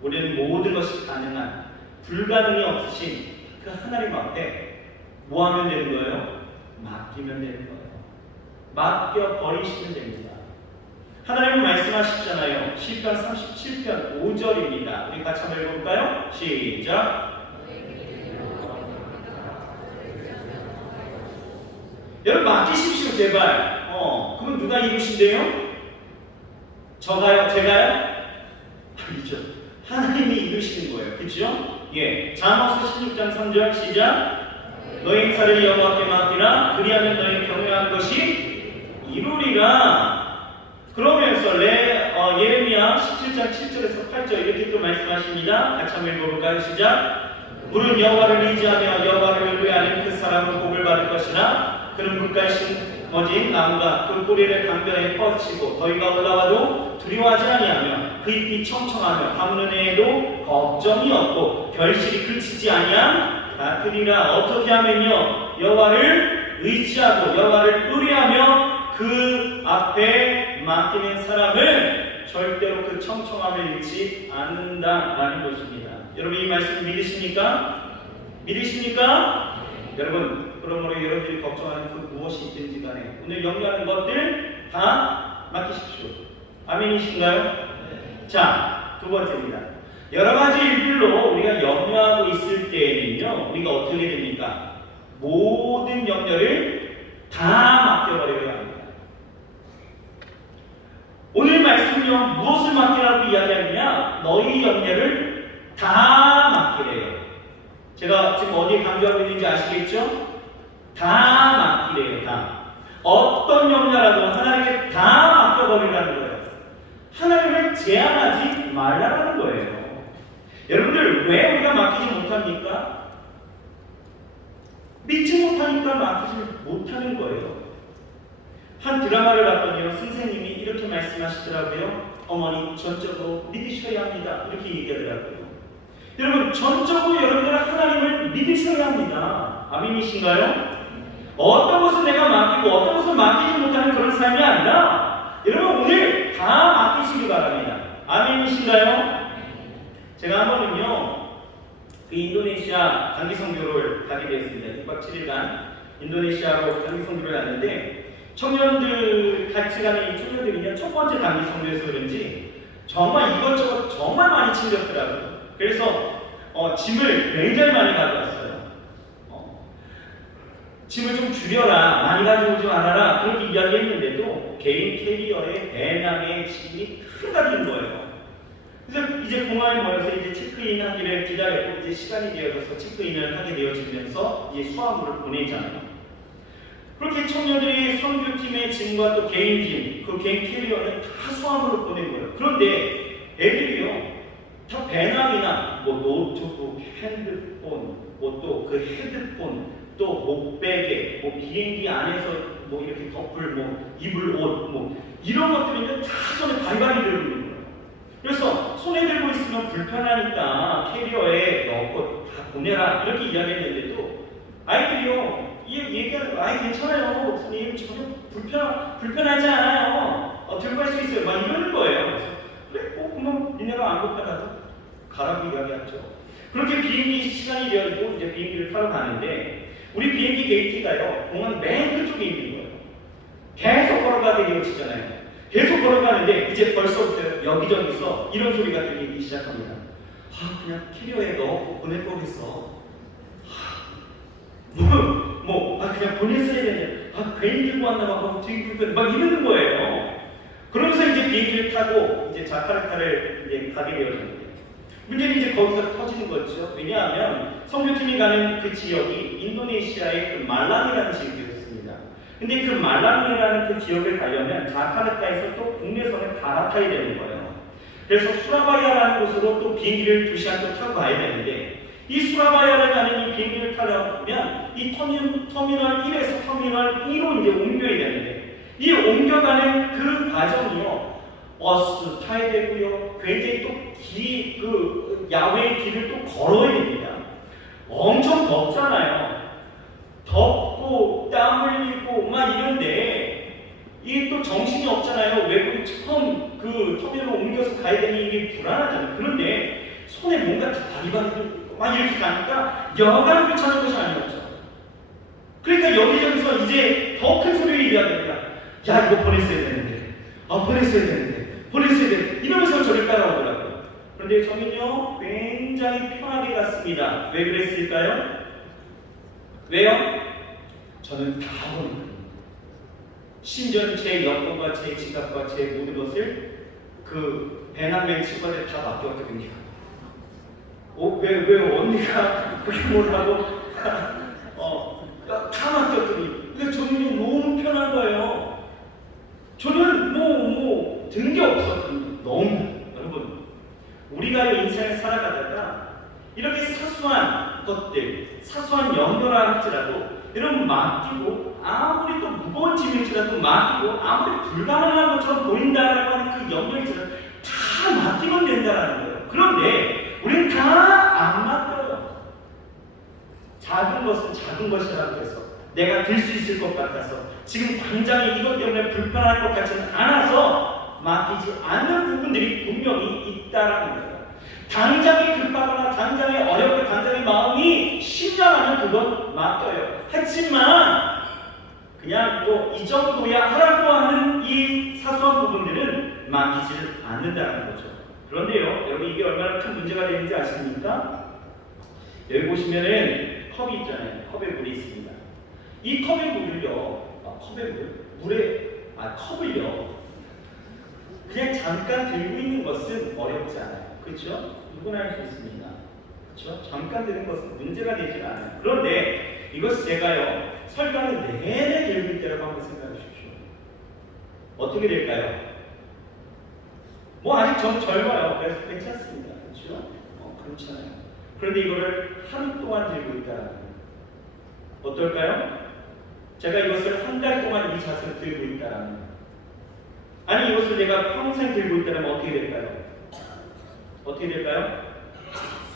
우리는 모든 것이 가능한, 불가능이 없으신 그 하나님 앞에 뭐 하면 되는 거예요? 맡기면 되는 거예요. 맡겨버리시면 됩니다. 하나님은 말씀하시잖아요. 시편 37편 5절입니다. 우리 같이 한번 읽어볼까요? 시작. 여러분, 맡기십시오, 제발. 그럼 누가 이루신대요? 저가요? 제가요? 아니죠. 하나님이 이루시는 거예요. 그렇죠? 예. 잠언서 16장 3절 시작. 너희 행사를 여호와께 맡기라. 그리하면 너희 경외하는 것이 이루리라. 그러면서 예레미야 17장 7절에서 8절 이렇게 또 말씀하십니다. 같이 한번 읽어볼까요? 시작. 물은 여호와를 의지하며 여호와를 의뢰하는 그 사람은 복을 받을 것이나 그는 물가에 심어진 나무가 그 뿌리를 강변에 뻗치고 더위가 올라와도 두려워하지 아니하며 그 잎이 청청하며 가무는 해에도 걱정이 없고 결실이 그치지 아니하리라. 어떻게 하면요? 여호와를 의지하고 여호와를 의뢰하며 그 앞에 맡기는 사람은 절대로 그 청청함을 잃지 않는다라는 것입니다. 여러분, 이 말씀 믿으십니까? 믿으십니까? 여러분, 그러므로 여러분들이 걱정하는 그 무엇이 있든지 간에 오늘 염려하는 것들 다 맡기십시오. 아멘이신가요? 네. 자, 두 번째입니다. 여러 가지 일들로 우리가 염려하고 있을 때에는요, 우리가 어떻게 됩니까? 모든 염려를 다 맡겨버려야 합니다. 오늘 말씀은요, 무엇을 맡기라고 이야기하느냐? 너희 염려를 다 맡기래요. 제가 지금 어디에 강조하고 있는지 아시겠죠? 다 맡기래요. 다. 어떤 염려라도 하나님께 다 맡겨버리라는 거예요. 하나님을 제한하지 말라는 거예요. 여러분들, 왜 우리가 맡기지 못합니까? 믿지 못하니까 맡기지 못하는 거예요. 한 드라마를 봤더니요, 선생님이 이렇게 말씀하시더라고요. 어머니, 전적으로 믿으셔야 합니다. 이렇게 얘기하더라고요. 여러분, 전적으로 여러분들은 하나님을 믿으셔야 합니다. 아멘이신가요? 어떤 것은 내가 맡기고 어떤 것은 맡기지 못하는 그런 삶이 아니라 여러분 오늘 다 맡기시기 바랍니다. 아멘이신가요? 제가 한 번은요 그 인도네시아 단기 선교를 가게 되었습니다. 6박 7일간 인도네시아로 단기 선교를 갔는데 청년들 같이 가는 이 청년들이요 첫 번째 단기 선교에서 그런지 정말 이것저것 정말 많이 챙겼더라고요. 그래서 짐을 굉장히 많이 가져왔어요. 짐을 좀 줄여라, 많이 가져오지 말아라 그렇게 이야기했는데도 개인 캐리어에 배낭에 짐이 한가득인 거예요. 그래서 이제 공항에 모여서 이제 체크인 하기를 기다렸고 이제 시간이 되어져서 체크인을 하게 되어지면서 이제 수화물을 보내잖아요. 그렇게 청년들이 선교팀의 짐과 또 개인 짐, 그 개인 캐리어는 다 수화물을 보낸 거예요. 그런데 애들이요 다 배낭이나 뭐 노트북, 핸드폰, 뭐 또 그 헤드폰, 또 목베개, 뭐 비행기 안에서 뭐 이렇게 덮을 뭐 입을 옷, 뭐 이런 것들이 다 손에 바리바리 들고 있는 거예요. 그래서 손에 들고 있으면 불편하니까 캐리어에 넣고 다 보내라 이렇게 이야기했는데도 아이들이요 얘기하는 아이 괜찮아요 목사님 전혀 불편하지 않아요 들고 갈 수 있어요 막 이러는 거예요. 그래서 그래 그럼 니네가 안 불편하다 가라고 이야기하죠. 그렇게 비행기 시간이 되어지고 이제 비행기를 타러 가는데 우리 비행기 게이트가요 공항 맨 끝쪽에 있는 거예요. 계속 걸어가게 되어지잖아요. 계속 걸어가는데 이제 벌써부터 여기저기서 이런 소리가 들리기 시작합니다. 그냥 캐리어에 넣고 보낼 거겠어. 그냥 보냈어야 되네. 괜히 들고 왔나 봐. 되게 불편해. 막 이러는 거예요. 그러면서 이제 비행기를 타고 이제 자카르타를 이제 가게 되었는데 문제는 이제 거기서 터지는 거죠. 왜냐하면 선교팀이 가는 그 지역이 인도네시아의 그 말랑이라는 지역이었습니다. 근데 그 말랑이라는 그 지역을 가려면 자카르타에서 또 국내선을 갈아타야 되는 거예요. 그래서 수라바야라는 곳으로 또 비행기를 2시간 또 타고 가야 되는데 이 수라바야를 가는 이 비행기를 타려면 이 터미널 1에서 터미널 2로 이제 옮겨야 되는데 이 옮겨가는 그 과정이요 버스 타야 되고요 굉장히 또 그 야외의 길을 또 걸어야 됩니다. 엄청 덥잖아요. 덥고 땀 흘리고 막 이런데 이게 또 정신이 없잖아요. 외국에 처음 그 터미널로 옮겨서 가야 되니 이게 불안하잖아요. 그런데 손에 뭔가 바리바리 들고 막 이렇게 가니까 여간 귀찮은 것이 아니었죠. 그러니까 여기저기서 이제 더 큰 소리를 이야기합니다. 야 이거 보냈어야 되는데 보냈어야 되는데 이러면서 저를 따라오더라고요. 그런데 저는요 굉장히 편하게 갔습니다. 왜 그랬을까요? 왜요? 저는 다 보냈거든요. 심지어 제 여권과 제 지갑과 제 모든 것을 그 배낭맨 친구한테 다 맡겼거든요. 왜 언니가 그렇게 뭘 하고 다 맡겼더니 근데 저는 너무 편한 거예요. 저는 든 게 없었거든요. 너무 여러분 우리가 인생을 살아가다가 이렇게 사소한 것들 사소한 연결을 할지라도 여러분 맡기고 아무리 또 무거운 짐일지라도 맡기고 아무리 불가능한 것처럼 보인다라고 하는 그 연결일지라도 다 맡기면 된다는 거예요. 그런데 우리는 다 안 맡겨요. 작은 것은 작은 것이라고 해서 내가 들 수 있을 것 같아서 지금 당장에 이것 때문에 불편할 것 같지는 않아서 맡기지 않는 부분들이 분명히 있다라는 거예요. 당장에 급하거나 당장에 어렵고 당장에 마음이 심란하면 그건 맡겨요. 하지만 그냥 또 이 정도야 하라고 하는 이 사소한 부분들은 맡기지를 않는다는 거죠. 그런데요, 여러분 이게 얼마나 큰 문제가 되는지 아십니까? 여기 보시면은 컵이 있잖아요. 컵에 물이 있습니다. 이 컵에 물을요, 컵을요, 그냥 잠깐 들고 있는 것은 어렵지 않아요. 그렇죠? 누구나 할 수 있습니다. 그렇죠? 잠깐 드는 것은 문제가 되지 않아요. 그런데 이것을 제가요, 설교하는 내내 들고 있다고 한번 생각해 주십시오. 어떻게 될까요? 아직 전 젊어요. 그래서 괜찮습니다. 그렇죠? 그렇잖아요. 그런데 이거를 하루 동안 들고 있다는 어떨까요? 제가 이것을 한 달 동안 이 자세를 들고 있다는 아니 이것을 내가 평생 들고 있다면 어떻게 될까요? 어떻게 될까요?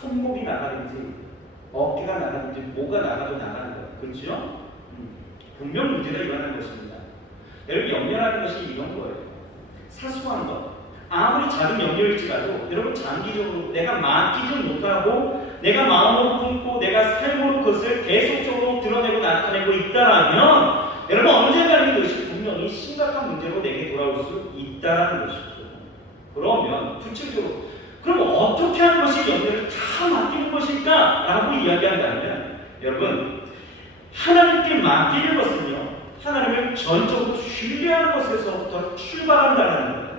손목이 나가든지 어깨가 나가든지 뭐가 나가도 나가는 거예요. 그렇죠? 분명 문제가 일어나는 것입니다. 여러분, 염려라는 것이 이런 거예요. 사소한 것. 아무리 작은 염려일지라도 여러분 장기적으로 내가 맡기지 못하고 내가 마음으로 품고 내가 삶으로 그것을 계속적으로 드러내고 나타내고 있다라면 여러분 언젠가는 이것이 분명히 심각한 문제로 내게 돌아올 수 있다라는 것이죠. 그러면 구체적으로 그럼 어떻게 하는 것이 염려를 다 맡기는 것일까? 라고 이야기한다면 여러분 하나님께 맡기는 것은요 하나님을 전적으로 신뢰하는 것에서부터 출발한다는 거예요.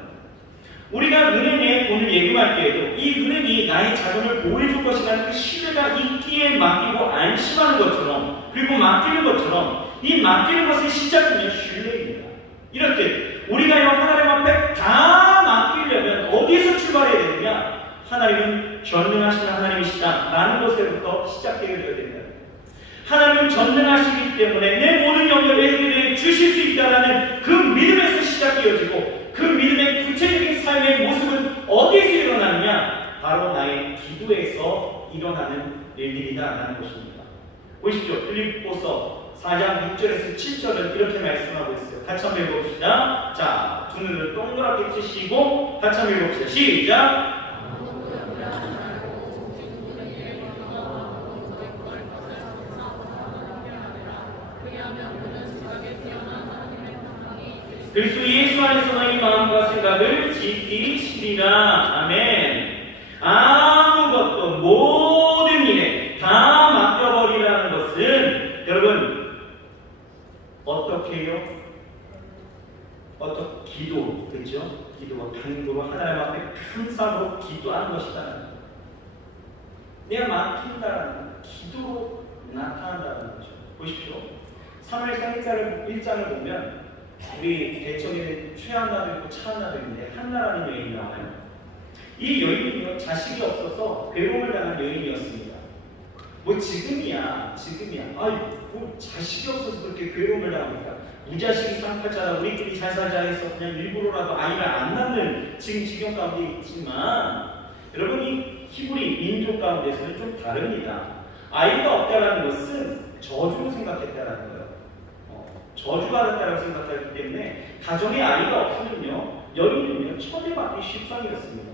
우리가 은행에 돈을 예금할 때에도 이 은행이 나의 자금을 보호해줄 것이라는 그 신뢰가 있기에 맡기고 안심하는 것처럼 그리고 맡기는 것처럼 이 맡기는 것의 시작은요 신뢰입니다. 이럴 때 우리가요 하나님 앞에 다 맡기려면 어디에서 출발해야 되느냐? 하나님은 전능하신 하나님이시다 라는 것에부터 시작되어야 된다. 하나님은 전능하시기 때문에 내 모든 염려를 해결해 주실 수 있다는 그 믿음에서 시작되어지고 그 믿음의 구체적인 삶의 모습은 어디에서 일어나느냐? 바로 나의 기도에서 일어나는 일들이다라는 것입니다. 보십시오. 빌립보서 4장 6절에서 7절은 이렇게 말씀하고 있어요. 같이 한번 읽어봅시다. 자, 두 눈을 동그랗게 치시고 같이 한번 읽어봅시다. 시작! 그리스도 예수 안에서 너희 마음과 생각을 지키시리라. 아멘. 아무것도 모든 일에 다 맡겨버리라는 것은 여러분 어떻게 해요? 기도, 그렇죠? 기도와 간구로 하나님 앞에 큰 싸움으로 기도하는 것이다. 내가 맡긴다는 기도로 나타난다는 거죠. 보십시오. 3월 1장을 보면 우리 대청에는 최한나도 있고 차한나도 있는데 한나라는 여인이 나와요. 이 여인은요 자식이 없어서 괴로움을 당한 여인이었습니다. 뭐 지금이야 아이 뭐 자식이 없어서 그렇게 괴로움을 당합니까? 무자식이 상팔자라 우리끼리 잘 살자 해서 그냥 일부러라도 아이를 안 낳는 지금 지경 가운데 있지만 여러분 이 히브리 민족 가운데서는 좀 다릅니다. 아이가 없다라는 것은 저주로 생각했다라는 거예요. 저주받았다고 생각하기 때문에 가정에 아이가 없으면요 여인은요 처대받기 십상이었습니다.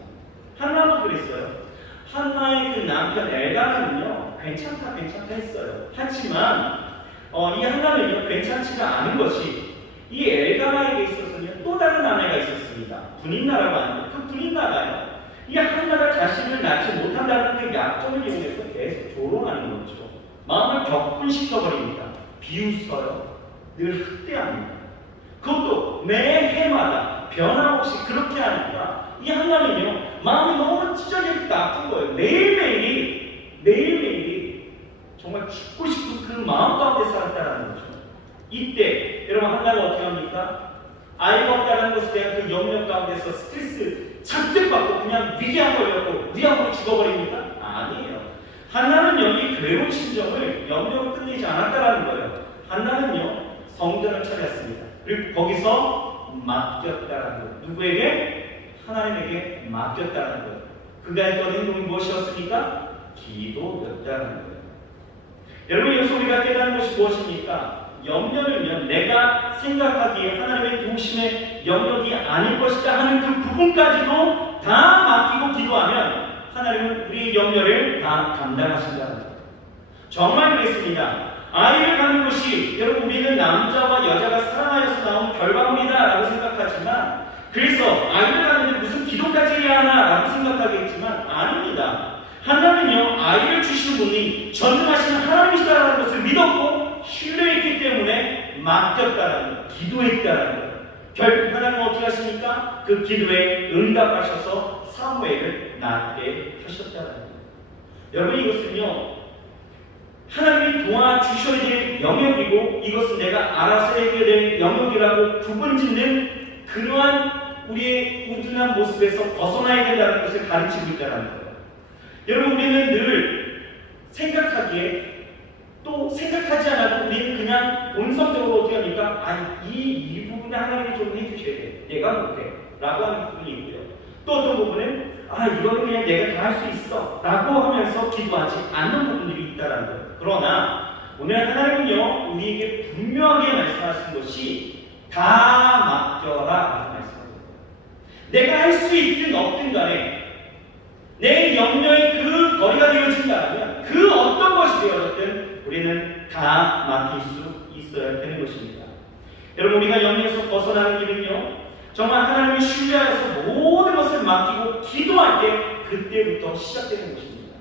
한나도 그랬어요. 한나의 그 남편 엘가는요 괜찮다 했어요. 하지만 이 한나는요 괜찮지가 않은 것이 이 엘가나에게 있어서는 또 다른 아내가 있었습니다. 분인나라고 하는데 그 분인나가요 이 한나가 자신을 낳지 못한다는 그 약점을 이용해서 계속 조롱하는 거죠. 마음을 격분시켜버립니다. 비웃어요. 늘 흑대합니다. 그것도 매 해마다 변함없이 그렇게 하니까 이 한나는요 마음이 너무 찢어지게 나쁜 거예요. 매일매일이 정말 죽고 싶은 그 마음 가운데 살았다는 거죠. 이때 여러분 한나가 어떻게 합니까? 아이가 없다는 것에 대한 그 염려 가운데서 스트레스 잔뜩 받고 그냥 위궤양 걸렸고 위암으로 죽어버립니까? 아니에요. 한나는 여기 괴로운 심정을 염려로 끝내지 않았다는 거예요. 한나는요 성전을 차렸습니다. 그리고 거기서 맡겼다라는 거예요. 누구에게? 하나님에게 맡겼다라는 거예요. 그가 했던 행동이 무엇이었습니까? 기도였다는 거예요. 여러분 여기서 우리가 깨닫는 것이 무엇입니까? 염려는요 내가 생각하기에 하나님의 도우심의 영역이 아닐 것이다 하는 그 부분까지도 다 맡기고 기도하면 하나님은 우리의 염려를 다 감당하신다는 거예요. 정말 그렇습니다. 아이를 갖는 것이 여러분 우리는 남자와 여자가 사랑하여서 나온 결과물이다 라고 생각하지만 그래서 아이를 갖는데 무슨 기도까지 해야 하나 라고 생각하겠지만 아닙니다. 한나는요 아이를 주시는 분이 전능하신 하나님이시다라는 것을 믿었고 신뢰했기 때문에 맡겼다라는 거예요. 기도했다라는 거예요. 결국 하나님은 어떻게 하십니까? 그 기도에 응답하셔서 사무엘을 낳게 하셨다라는 거예요. 여러분 이것은요 하나님이 도와주셔야 될 영역이고 이것은 내가 알아서 해결될 영역이라고 구분짓는 그러한 우리의 우둔한 모습에서 벗어나야 된다는 것을 가르치고 있다는 거예요. 여러분 우리는 늘 생각하기에 또 생각하지 않아도 우리는 그냥 본성적으로 어떻게 합니까? 아니 이 부분에 하나님이 좀 해주셔야 돼. 내가 못해 라고 하는 부분이 있고요. 또 어떤 부분은 이거는 그냥 내가 다 할 수 있어 라고 하면서 기도하지 않는 부분들이 있다는 거예요. 그러나 오늘 하나님은요, 우리에게 분명하게 말씀하신 것이 다 맡겨라 라고 말씀하는 거예요. 내가 할 수 있든 없든 간에 내 염려의 그 거리가 되어진다면 그 어떤 것이 되어졌든 우리는 다 맡길 수 있어야 되는 것입니다. 여러분, 우리가 염려에서 벗어나는 길은요, 정말 하나님을 신뢰해서 모든 것을 맡기고 기도할 때 그때부터 시작되는 것입니다.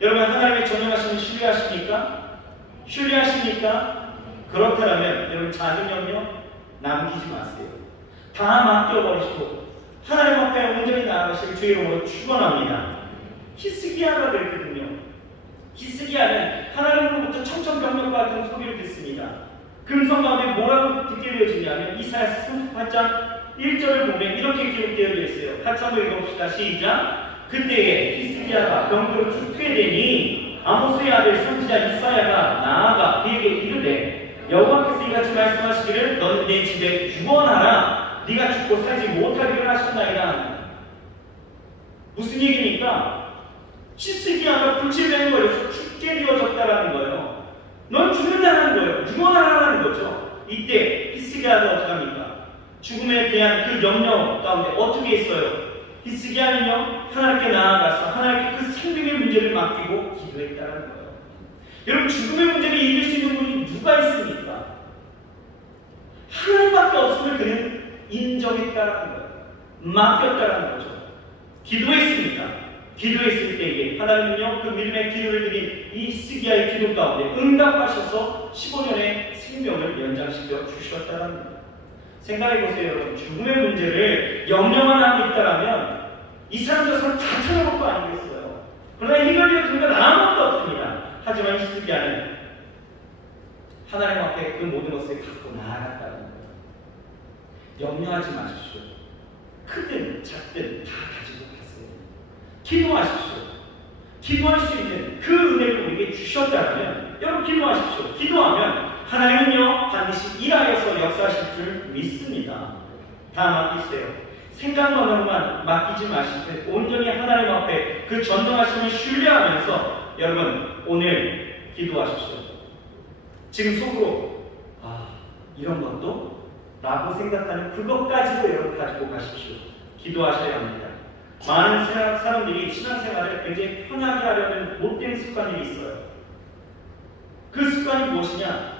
여러분, 하나님의 전능하심을 신뢰하십니까? 신뢰하십니까? 그렇다면 여러분, 작은 염려 남기지 마세요. 다 맡겨버리시고 하나님 앞에 온전히 나아가실 주의 이름으로 축원합니다. 히스기야가 그랬거든요. 히스기야는 하나님으로부터 청천벽력과 같은 소리를 듣습니다. 금성 가운데 뭐라고 듣게 되어지냐면 이사야서 38장 1절을 보면 이렇게 기록되어 있어요. 같이 한번 읽어봅시다. 시작. 그때에 히스기야가 병으로 죽게 되니 아모스의 아들 선지자 이사야가 나아가 그에게 이르되 여호와께서 이같이 말씀하시기를 너는 내 집에 유언하라. 네가 죽고 살지 못하기를 하셨나이다. 무슨 얘기입니까? 히스기야가 불치되는 거에서 죽게 되어졌다라는 거예요. 넌 죽는다는 거예요. 유언하라는 거죠. 이때 히스기야가 어떻게 합니까? 죽음에 대한 그 염려 가운데 어떻게 했어요? 히스기야는요, 하나님께 나아가서 하나님께 그 생명의 문제를 맡기고 기도했다는 거예요. 여러분, 죽음의 문제를 이길 수 있는 분이 누가 있습니까? 하나님밖에 없음을 그는 인정했다는 거예요. 맡겼다는 거죠. 기도했습니다. 기도했을 때에 하나님은요, 그 믿음의 기도를 드린 이 히스기야의 기도 가운데 응답하셔서 15년의 생명을 연장시켜 주셨다는 거예요. 생각해보세요, 여러분. 죽음의 문제를 염려만 하고 있다면 이 사람 저 사람 다 찾아볼 거 아니겠어요? 그러나 해결되어진 건 아무것도 없습니다. 하지만 히스기야는 하나님 앞에 그 모든 것을 갖고 나아갔다는 거예요. 염려하지 마십시오. 크든 작든 다 가지고 가세요. 기도하십시오. 기도할 수 있는 그 은혜를 우리에게 주셨다면 여러분, 기도하십시오. 기도하면 하나님은요, 반드시 일하여서 역사하실 줄 믿습니다. 다 맡기세요. 생각만으로만 맡기지 마시고 온전히 하나님 앞에 그 전능하심을 신뢰하면서 여러분, 오늘 기도하십시오. 지금 속으로 이런 것도? 라고 생각하는 그것까지도 여러분 가지고 가십시오. 기도하셔야 합니다. 많은 사람들이 신앙생활을 굉장히 편하게 하려는 못된 습관이 있어요. 그 습관이 무엇이냐?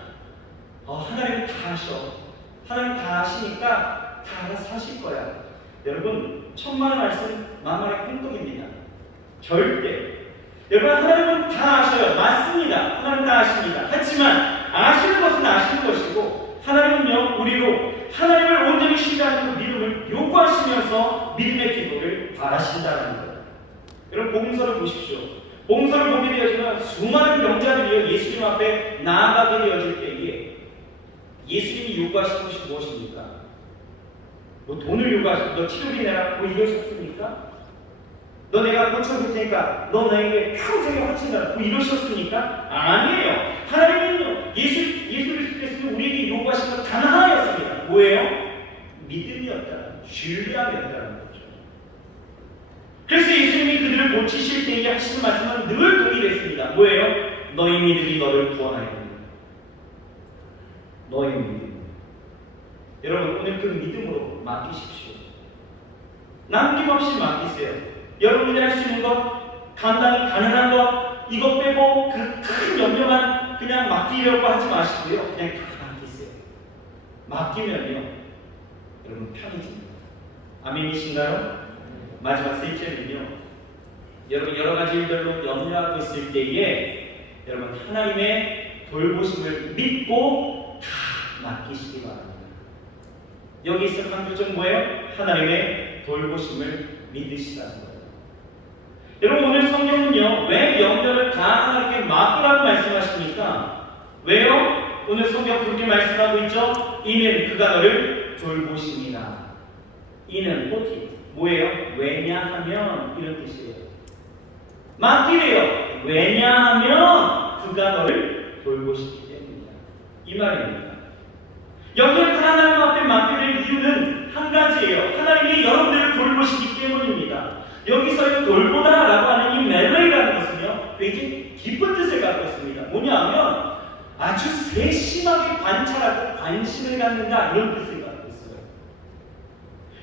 하나님은 다 하셔. 하나님 다 하시니까 다 알아서 하실 거야. 여러분, 천만의 말씀 만만의 콩떡입니다. 절대. 여러분, 하나님은 다 아셔요. 맞습니다. 하나님 다 아십니다. 하지만 아시는 것은 아시는 것이고 하나님은요, 우리로 하나님을 온전히 신뢰하는 그 믿음을 요구하시면서 믿음의 기도를 바라신다는 거예요. 여러분, 복음서를 보십시오. 복음서를 보게 되어지면 수많은 병자들이요, 예수님 앞에 나아가게 되어질 때에 예수님이 요구하시는 것이 무엇입니까? 뭐 돈을 요구하시고 너 치료비 내라 뭐 이러셨습니까? 너 내가 고쳐줄 테니까 너 나에게 평생에 화친다 뭐 이러셨습니까? 아니에요. 하나님은요, 예수 그리스도께서는 우리에게 요구하신 것 단 하나였습니다. 뭐예요? 믿음이었다. 신뢰함이었다는 거죠. 그래서 예수님이 그들을 고치실 때에 하시는 말씀은 늘 동일했습니다. 뭐예요? 너희 믿음이 너를 구원하리라. 너희 믿음. 여러분, 오늘 그 믿음으로 맡기십시오. 남김없이 맡기세요. 여러분들이 할 수 있는 것, 감당이 가능한 것, 이것 빼고 그 큰 염려만 그냥 맡기려고 하지 마시고요. 그냥 다 맡기세요. 맡기면요, 여러분 편해집니다. 아멘이신가요? 마지막 셋째는요, 여러분 여러 가지 일들로 염려하고 있을 때에 여러분 하나님의 돌보심을 믿고 다 맡기시기 바랍니다. 여기 있을 강조점 뭐예요? 하나님의 돌보심을 믿으시라는 거예요. 여러분, 오늘 성경은요, 왜 염려를 다 하나님께 맡으라고 말씀하십니까? 왜요? 오늘 성경 그렇게 말씀하고 있죠? 이는 그가 너를 돌보십니다. 이는 포티 뭐예요? 왜냐하면 이런 뜻이에요. 맡기래요. 왜냐하면 그가 너를 돌보시기 때문이다. 이 말입니다. 여기에 하나님 앞에 맡기는 이유는 한 가지예요. 하나님이 여러분들을 돌보시기 때문이에요. 이런 뜻을 갖고 있어요.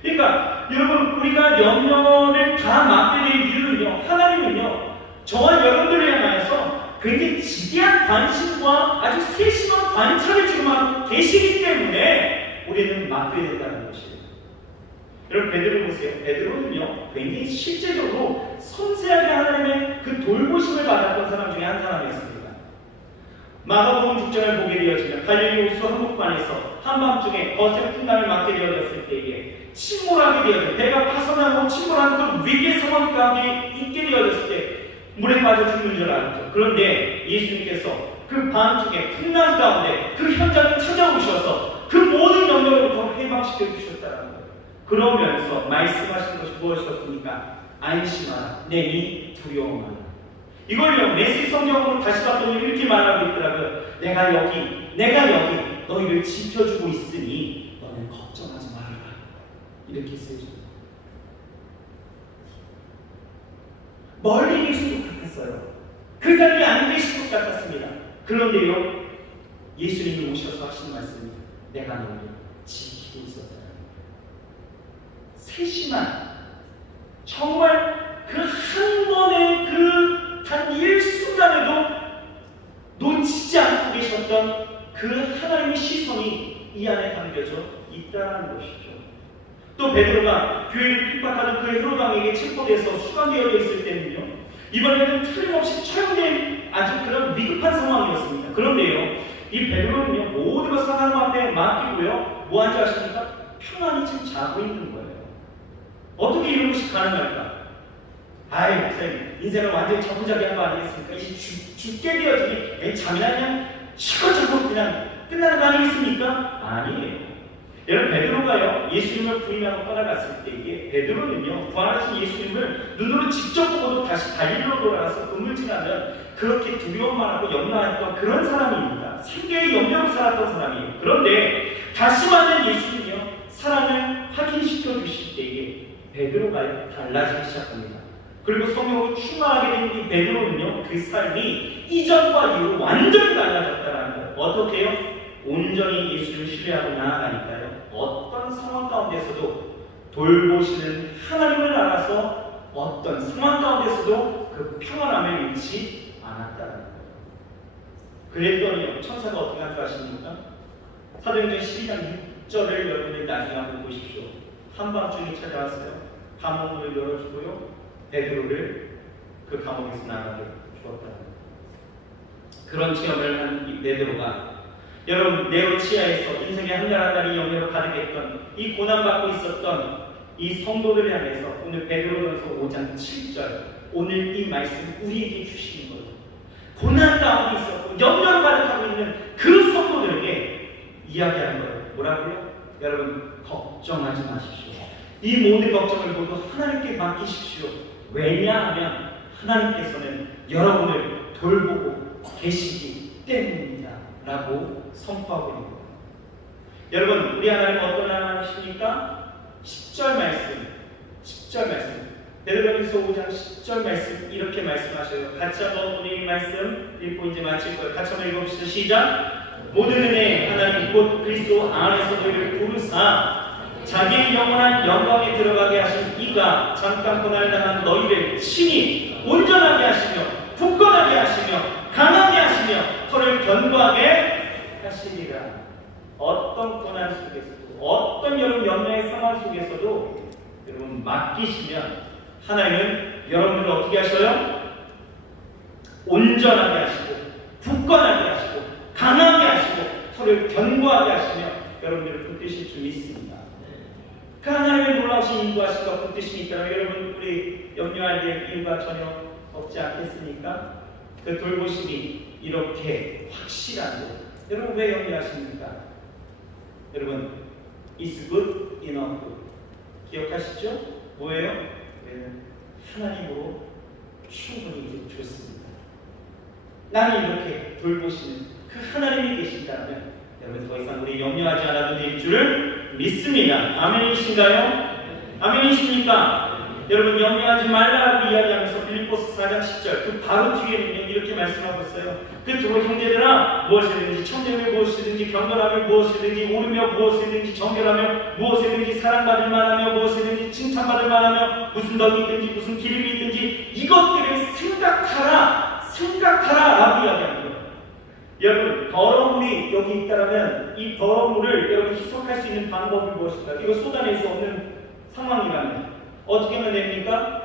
그러니까 여러분, 우리가 염려를 다 맡게 될 이유는요, 하나님은요 저와 여러분들을 향하여서 굉장히 지대한 관심과 아주 세심한 관찰을 지금 하고 계시기 때문에 우리는 맡게 된다는 것이에요. 여러분, 베드로 보세요. 베드로는요 굉장히 실제적으로 섬세하게 하나님의 그 돌보심을 받았던 사람 중에 한 사람이었습니다. 마가복음 6장을 보게 되어지면 갈릴리 호수 한복판에서 한밤중에 거센 풍랑을 맞게 되어졌을 때에 침몰하게 되어져 배가 파손하고 침몰하는 그 위기의 상황 가운데 있게 되어졌을 때 물에 빠져 죽는 줄 알았죠. 그런데 예수님께서 그 밤중에 풍랑 가운데 그 현장에 찾아오셔서 그 모든 염려로부터 해방시켜 주셨다는 거예요. 그러면서 말씀하신 것이 무엇이었습니까? 안심하라, 내니 두려워 마라. 이걸요 메시지 성경으로 다시 봤더니 이렇게 말하고 있더라고요. 내가 여기 너희를 지켜주고 있으니 너는 걱정하지 말아라. 이렇게 쓰여집니다. 멀리 계신 것 같았어요. 그 자리에 안 계신 것 같았습니다. 그런데요 예수님이 오셔서 하시는 말씀입니다. 내가 너를 지키고 있었다. 세심한, 정말 그 한 번의 그 단 일순간에도 놓치지 않고 계셨던 그 하나님의 시선이 이 안에 담겨져 있다는 것이죠. 또 베드로가 교회를 핍박하는 그 헤롯 왕에게 체포돼서 수감되어 있을 때는요, 이번에는 틀림없이 처형된 아주 그런 위급한 상황이었습니다. 그런데요, 이 베드로는요 모든 것을 하나님 앞에 맡기고요 뭐 하지 아십니까? 평안히 지금 자고 있는 거예요. 어떻게 이런 것이 가능할까? 아이, 목사님, 인생을 완전히 자포자기한 거 아니겠습니까? 이제 죽게 되어지니 잠이나 그냥 실컷 자고 그냥 끝나는 거 아니겠습니까? 아니에요. 여러분, 베드로가요 예수님을 부인하고 떠나갔을 때에 베드로는요 부활하신 예수님을 눈으로 직접 보고도 다시 갈릴리로 돌아가서 그물지나면 그렇게 두려움만 하고 염려했던 그런 사람입니다. 생계의 염려로 살았던 사람이에요. 그런데 다시 만난 예수님이요 사랑을 확인시켜 주실 때에 베드로가 달라지기 시작합니다. 그리고 성령으로 충만하게 된 이 베드로는요 그 삶이 이전과 이후 완전히 달라졌다는 거예요. 어떻게요? 온전히 예수를 신뢰하고 나아가니까요 어떤 상황 가운데서도 돌보시는 하나님을 알아서 어떤 상황 가운데서도 그 평안함을 잃지 않았다는 거예요. 그랬더니요 천사가 어떻게 한 줄 아십니까? 사도행전 12장 6절을 여러분들 나중에 한번 보십시오. 한밤중에 찾아왔어요. 감옥문을 열어주고요 베드로를 그 감옥에서 나가게 주었다는 거예요. 그런 체험을 한 이 베드로가 여러분 네로 치하에서 인생의 한가한가리 염려로 가득했던 이 고난받고 있었던 이 성도들을 향해서 오늘 베드로전서 5장 7절 오늘 이 말씀 우리에게 주시는 거예요. 고난 가운데 있었고 염려로 가득하고 있는 그 성도들에게 이야기하는 거예요. 뭐라고요? 여러분 걱정하지 마십시오. 이 모든 걱정을 모두 하나님께 맡기십시오. 왜냐하면 하나님께서는 여러분을 돌보고 계시기 때문입니다. 라고 선포하고 있는 거예요. 여러분, 우리 하나님 어떤 하나님이십니까? 10절 말씀. 베드로전서 5장 10절 말씀 이렇게 말씀하셔요. 같이 한번 우리 말씀 읽고 이제 마칠 거예요. 같이 한번 읽어봅시다. 시작. 모든 은혜 하나님 곧 그리스도 안에서 너희를 부르사 자기의 영원한 영광에 들어가게 하신 이가 잠깐 고난을 당한 너희를 친히 온전하게 하시며 굳건하게 하시며 강하게 하시며 서로를 견고하게 하시리라. 어떤 고난 속에서도 어떤 여러분 염려의 상황 속에서도 여러분 맡기시면 하나님은 여러분을 어떻게 하셔요? 온전하게 하시고 굳건하게 하시고 강하게 하시고 서로를 견고하게 하시며 여러분들을 붙드실 줄 믿습니다. 그 하나님의 놀라우신 인도하심과 붙드심이 있다면 여러분 우리 염려할 될 이유가 전혀 없지 않겠습니까? 그 돌보심이 이렇게 확실한데 여러분 왜 염려하십니까? 여러분 It's good enough 기억하시죠? 뭐예요? 하나님으로 충분히 이제 좋습니다. 나는 이렇게 돌보시는 그 하나님이 계신다면 여러분 더 이상 우리 염려하지 않아도 될 줄을 믿습니다. 아멘이신가요? 아멘이십니까? 여러분 염려하지 말라고 이야기하면서 빌립보서 4장 10절 그 바로 뒤에는 이렇게 말씀하고 있어요. 그러므로 형제들아 무엇이든지 청정하며 무엇이든지 경건하며 무엇이든지 오르며 무엇이든지 정결하며 무엇이든지 사랑받을 만하며 무엇이든지 칭찬받을 만하며 무슨 덕이 있든지 무슨 기름이 있든지 이것들을 생각하라 라고 이야기하는 거예요. 여러분 더러운 물이 여기 있다면 이 더러운 물을 여러분 희석할 수 있는 방법이 무엇일까? 이거 쏟아낼 수 없는 상황이라면 어떻게 하면 됩니까?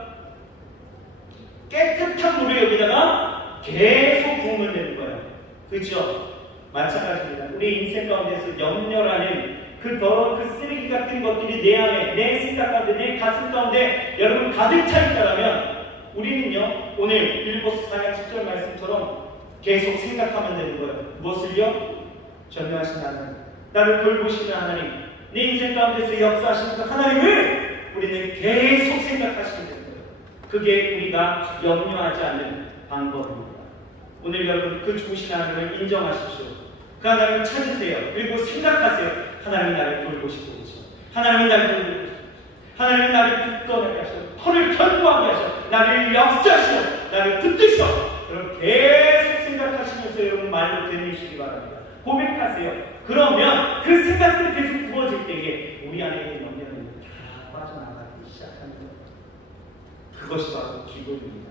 깨끗한 물을 여기다가 계속 부으면 되는 거예요. 그렇죠? 마찬가지입니다. 우리 인생 가운데서 염려라는 그 더러운 그 쓰레기 같은 것들이 내 안에, 내 생각 가운데, 내 가슴 가운데 여러분 가득 차 있다면 우리는요 오늘 빌립보서 4장 10절 말씀처럼 계속 생각하면 되는 거예요. 무엇을요? 전능하신 하나님, 나를 돌보시는 하나님, 내 인생 가운데서 역사하시는 그 하나님을 우리는 계속 생각하시면 되는 거예요. 그게 우리가 염려하지 않는 방법입니다. 오늘 여러분 그 좋으신 하나님을 인정하십시오. 그 하나님을 찾으세요. 그리고 생각하세요. 하나님이 나를 돌보시고 계셔. 하나님이 나를 돌보고 계셔. 하나님이 나를 굳건하게 하셔. 털을 견고하게 하셔. 나를 역사하시오. 나를 붙드셔. 여러분 계속 생각하시면서 여러분 말로 되뇌시기 바랍니다. 고백하세요. 그러면 그 생각들이 계속 부어질 때에 우리 안에 있는 염려는 다 빠져나가기 시작하는 거예요. 그것이 바로 기도입니다.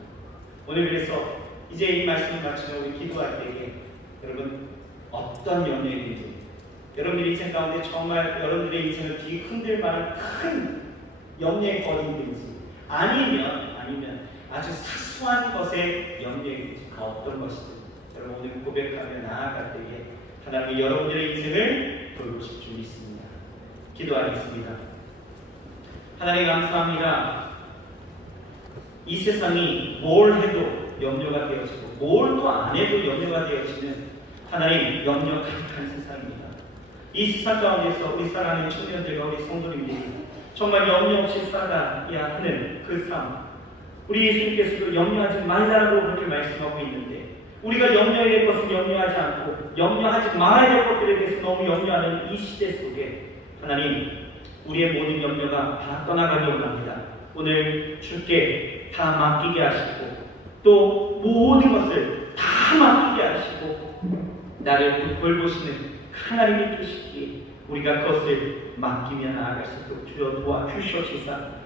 오늘 그래서 이제 이 말씀을 마치면 우리 기도할 때에 여러분 어떤 염려인지 여러분들의 인생 가운데 정말 여러분들의 인생을 뒤 흔들 만한 큰 염려의 거리인지 아니면 아주 사소한 것의 염려인지 그 어떤 것이든 여러분 오늘 고백하며 나아갈 때에 하나님이 여러분들의 인생을 돌보실 줄 믿습니다. 기도하겠습니다. 하나님 감사합니다. 이 세상이 뭘 해도 염려가 되어지고 뭘 또 안 해도 염려가 되어지는 하나님 염려 가득한 세상입니다. 이 세상 가운데서 우리 사랑하는 청년들과 우리 성도님들이 정말 염려 없이 살아야 하는 그 삶, 우리 예수님께서도 염려하지 말라고 그렇게 말씀하고 있는데 우리가 염려해야 될 것은 염려하지 않고 염려하지 말아야 될 것들에 대해서 너무 염려하는 이 시대 속에 하나님 우리의 모든 염려가 다 떠나가기 원합니다. 오늘 주께 다 맡기게 하시고 또 모든 것을 다 맡기게 하시고 나를 돌보시는 하나님이 계시기에 우리가 그것을 맡기며 나아갈 수 있도록 주여 도와주시옵소서.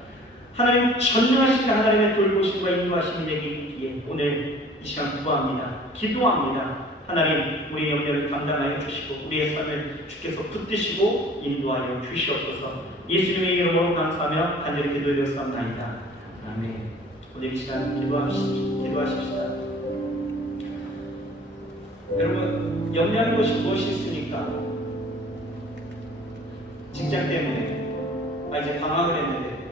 하나님 전능하신 하나님의 돌보심과 인도하심이 되게 있기에 오늘 이 시간 구합니다. 기도합니다. 하나님 우리의 염려를 감당하여 주시고 우리의 삶을 주께서 붙드시고 인도하여 주시옵소서. 예수님의 이름으로 감사하며 간절히 기도드렸사옵나이다. 아멘. 오늘 이 시간 기도하십시다. 여러분 염려하는 것이 무엇이 있습니까? 직장 때문에 이제 방학을 했는데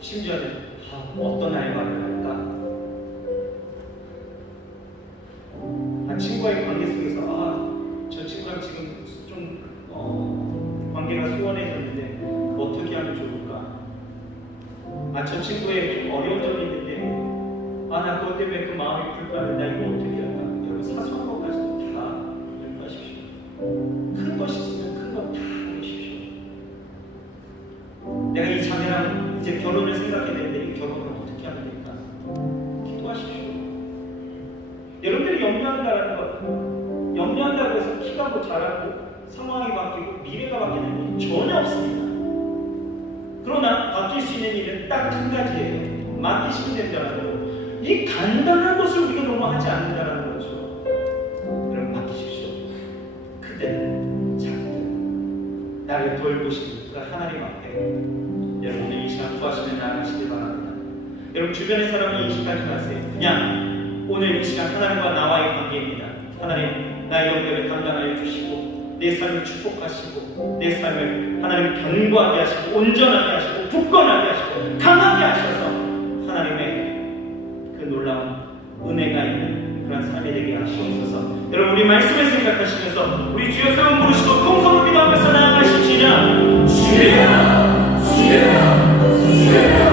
심지어는 어떤 알바를 할까? 친구와의 관계 속에서 저 친구랑 지금 좀 관계가 소원해졌는데 어떻게 하면 좋을까? 저 친구의 좀 어려운 점이 있는데 나 그것 때문에 그 마음이 불편한데 나 이거 어떻게 할까? 여러분 사소한 것까지도 다 염려하십시오. 큰 것이 있으면 큰 것 다 해주십시오. 내가 이 자매랑 이제 결혼을 생각했는데 이 결혼을 어떻게 하면 될까? 기도하십시오. 여러분들이 염려한다는 것, 염려한다고 해서 키가 뭐 자라고 상황이 바뀌고 미래가 바뀌는 일이 전혀 없습니다. 그러나 바뀔 수 있는 일은 딱 한 가지예요. 맡기시면 된다는 거. 이 간단한 것을 우리가 너무 하지 않는다는 거죠. 여러분 맡기십시오. 크든 작든 나를 돌보시는 그 하나님 앞에 여러분이 이 시간 구하시면 나아가시길 바랍니다. 여러분 주변의 사람을 인식하지 마세요. 그냥 오늘 이 시간 하나님과 나와의 관계입니다. 하나님 나의 염려를 감당하여 주시고 내 삶을 축복하시고 내 삶을 하나님 견고하게 하시고 온전하게 하시고 굳건하게 하시고 강하게 하셔서 하나님의 그 놀라운 은혜가 있는 그런 삶이 되게 하시옵소서. 여러분 우리 말씀을 생각하시면서 우리 주여 세운 부르시고 통성을 기도하면서 나아가십시다. 주여 주여 주여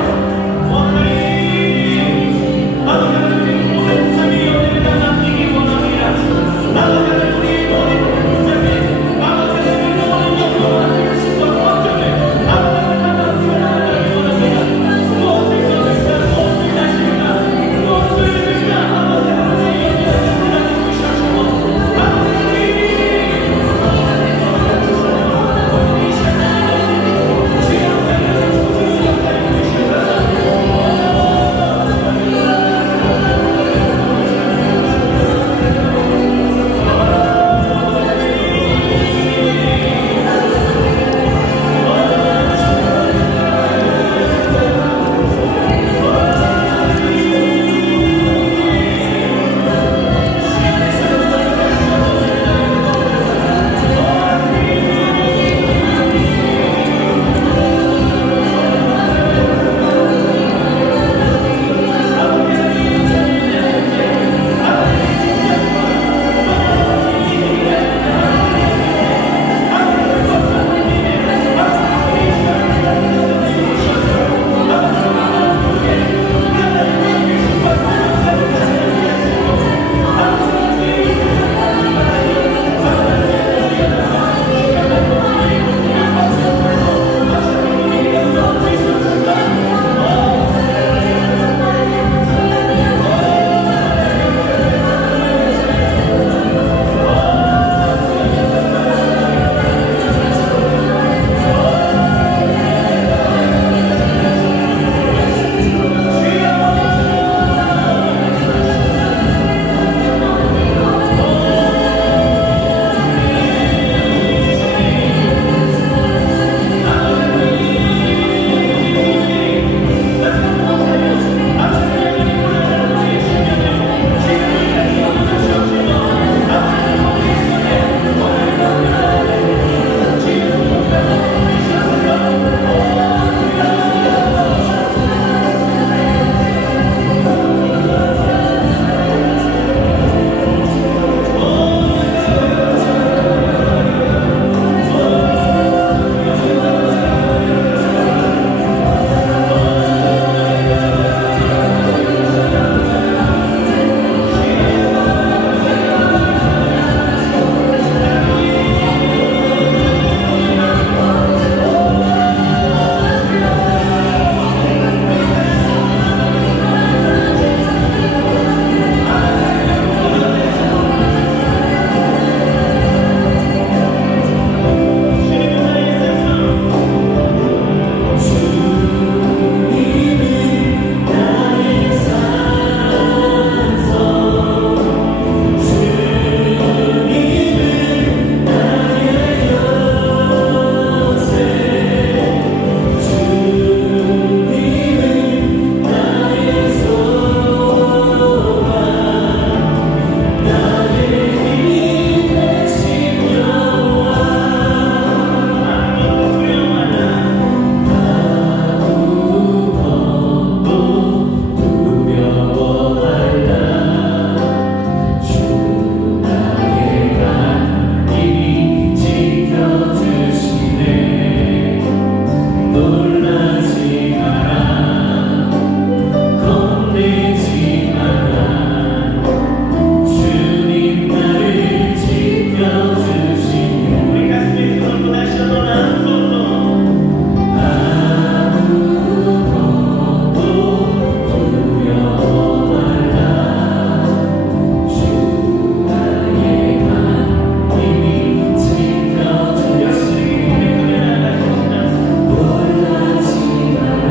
놀라지 마라 겁내지 마라 주님 나를 지켜주시네 우리 가슴에 손을 다시 한번 한 손으로 아무것도 두려워 말라 주 나의 하나님이 지켜주시네 놀라지 마라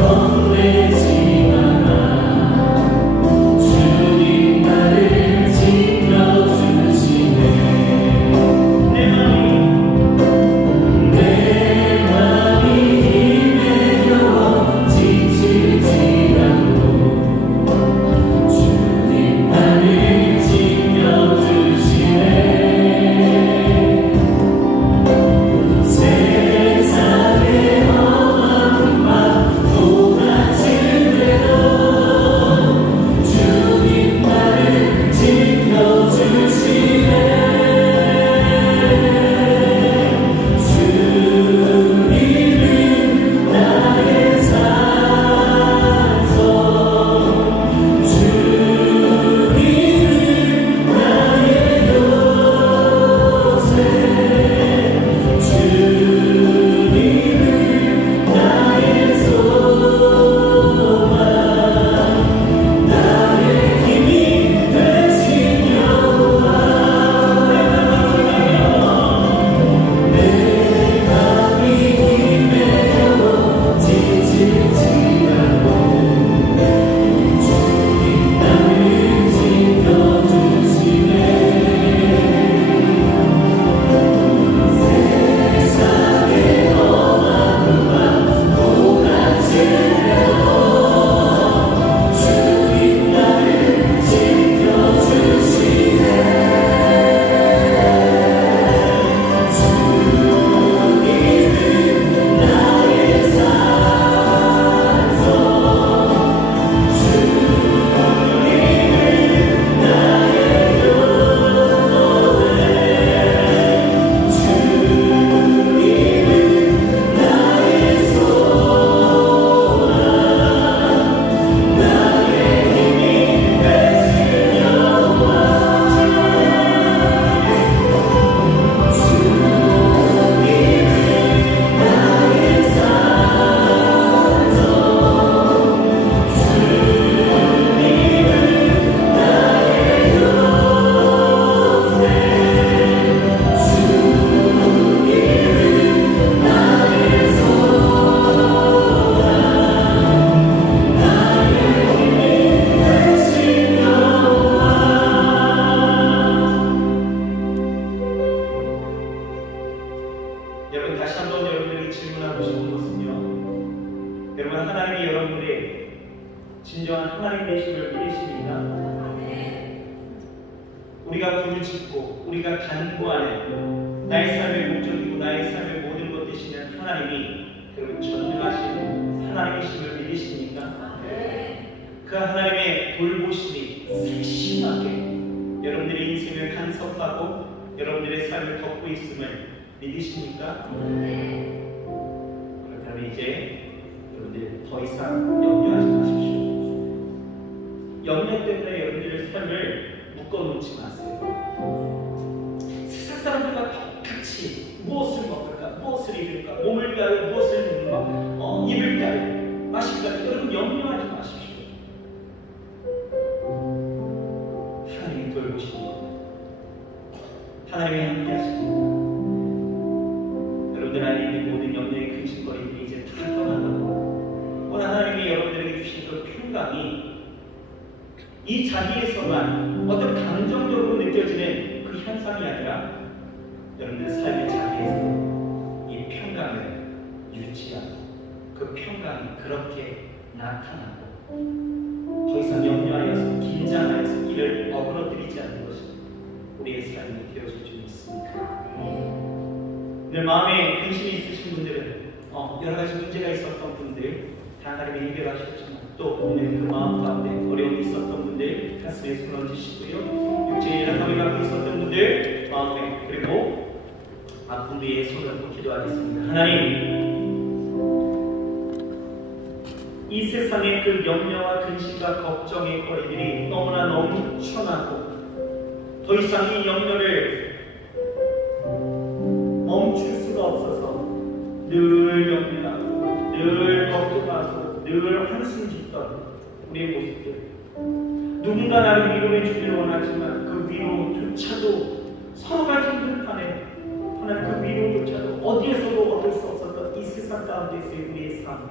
겁내지 마라 주님 나를 지켜주시네 내 맘이 힘에 겨워 지칠지라도 주님 나를 지켜주시네 세상의 험한 맘 쏟아질 때도 주님 나를 지켜주시네 주님은 나의 산성 주님은 나의 요새 주님은 나의 소망 나의 힘이 되신 여호와 내 맘이 힘에 겨워 지칠지라도 주님 나를 지켜주시네 세상의 험한 맘 쏟아질 때도 주님 나를 지켜주시네 주님은 나의 산성 주님은 나의 요새 주님은 나의 소망 나의 힘이 되신 여호와 나의 산성 주님은 나의 요새 주님은 나의 소망 나의 힘이 되신 여호와 여러분 다시 한번 여러분에게 질문하고 싶은 것은요. 여러분 하나님이 여러분의 진정한 하나님 되심을 믿으십니까? 우리가 부르짖고 우리가 간구하는 나의 삶의 목적이고 나의 삶의 모든 것 되시는 하나님이 여러분 전능하신 하나님이심을 믿으십니까? 그 하나님의 돌보심이 세심하게 여러분들의 인생을 간섭하고 여러분들의 삶을 덮고 있음을 믿으십니까? 그렇다면 이제 여러분들 더 이상 염려하지 마십시오. 염려 때문에 여러분들의 삶을 묶어놓지 마세요. 세상 사람들과 똑같이 무엇을 먹을까, 무엇을 입을까, 몸을 위하여 무엇을 입을까요, 마실까요? 여러분 염려하지 마십시오. 하나님이 돌보십니다. 하나님이 함께 하십니다. 여러분들 안에 있는 모든 염려의 근심거리들이 이제 다 떠나가고 오늘 하나님이 여러분들에게 주신 그 평강이 이 자리에서만 어떤 감정적으로 느껴지는 그 현상이 아니라 여러분들 삶의 자리에서 이 평강을 유지하고 그 평강이 그렇게 나타나고 더 이상 염려하여서 긴장하여서 이를 어그러뜨리지 않는 것이 우리의 삶이 되어질 줄 믿습니다. 늘 마음에 근심이 있으신 분들은 여러 가지 문제가 있었던 분들 다 하나님이 해결하셨지만 또 오늘 그 마음 가운데 어려움이 있었던 분들 가슴에 손 얹으시고요. 육체의 약함을 갖고 있었던 분들 마음에 그리고 아픈 위에 손을 뻗고 기도하겠습니다. 하나님, 이 세상의 그 염려와 근심과 걱정의 거리들이 너무나 넘쳐나고 더 이상 이 염려를 멈출 수가 없어서 늘 염려하고 늘 걱정하고 늘 한숨 짓던 우리의 모습들, 누군가 나를 위로해 주기를 원하지만 그 위로조차도 서로가 힘든 판에 하나님 그 위로조차도 어디에서도 얻을 수 없었던 이 세상 가운데서의 우리의 삶,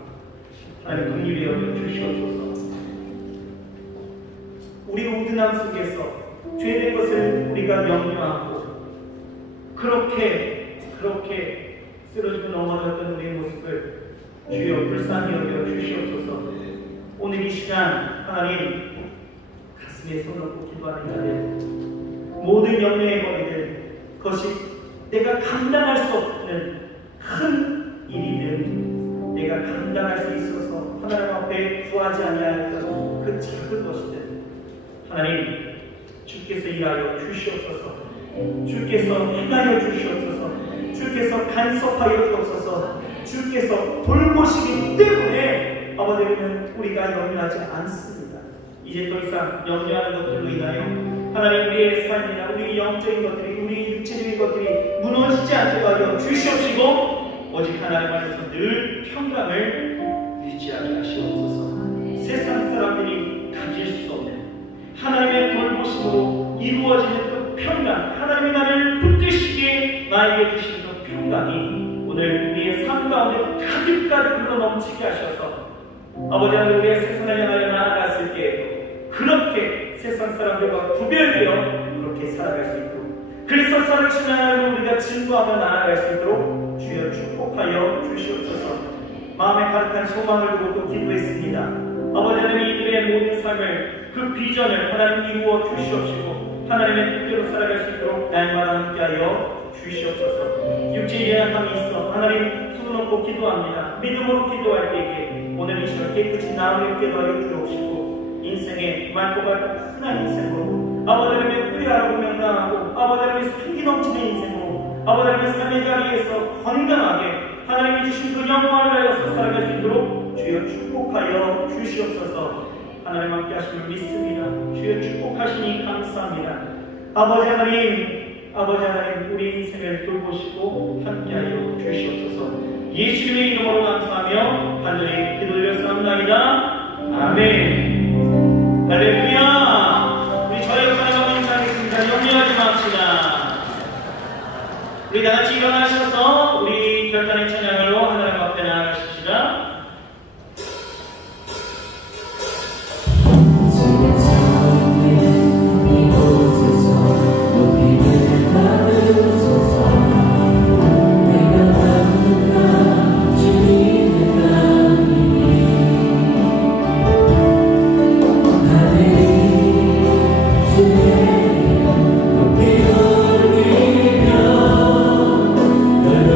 하나님 긍휼히 여겨 주시옵소서. 우리 우둔함 속에서 죄된 것을 우리가 염려하고 그렇게 쓰러지고 넘어졌던 우리의 모습을 주여 불쌍히 여겨 주시옵소서. 오늘 이 시간 하나님 가슴에 손을 얹고 기도하는 자들, 모든 염려의 거리들, 그것이 내가 감당할 수 없는 큰 일이든 내가 감당할 수 있어서 하나님 앞에 구하지 아니하였던 그 작은 것이든 하나님 주께서 일하여 주시옵소서. 주께서 행하여 주시옵소서. 주께서 간섭하여 주옵소서. 주께서 돌보시기 때문에 아버지는 우리가 염려하지 않습니다. 이제 더 이상 염려하는 것들로 인하여 하나님 우리의 삶이나 우리 영적인 것들이, 우리 육체적인 것들이 무너지지 않게 하여 주시옵시고 오직 하나님 안에서 늘 평강을 유지하게 하시옵소서. 세상 사람들이 가질 수 없는 하나님의 돌보심으로 이루어지는 그 평강, 하나님이 나를 붙드시기에 나에게 주신 그 평강이 오늘 우리의 삶 가운데 가득가득 흘러 넘치게 하셔서 아버지 하나님 우리의 세상을 향하여 나아갔을 때 그렇게 세상 사람들과 구별되어 그렇게 살아갈 수 있도록 그리스도를 신앙하는 우리가 증거하며 나아갈 수 있도록 주여 축복하여 주시옵소서. 마음에 가득한 소망을 두고 기도했습니다. 아버지 하나님 이들의 모든 삶을 그 비전을 하나님 이루어 주시옵시고 하나님의 뜻대로 살아갈 수 있도록 날마다 함께하여 주시옵소서. 육체의 연약함이 있어 하나님 손을 얹고 기도합니다. 믿음으로 기도할 때에 오늘 이 시간 깨끗이 나음을 있게 하여 주옵시고 인생의 맑고 흔한 인생으로 아버지 하나님의 후회하고 명랑하고 아버지 하나님의 생기 넘치는 인생으로 아버지 하나님의 삶의 자리에서 건강하게 하나님이 주신 그 영광을 하여서 살아갈 수 있도록 주여 축복하여 주시옵소서. 하나님 함께 하심을 믿습니다. 주여 축복하시니 감사합니다. 아버지 하나님 우리 인생을 돌보시고 함께하여 주시옵소서. 예수님의 이름으로 감사하며 간절히 기도드렸사옵나이다. 아멘. 할렐루야. 우리 저의 하나님 인사하겠습니다. 염려하지 맙시다. 우리 다같이 일어나셔서 우리 결단의 찬양으로 하나님 앞에 나아가십시다.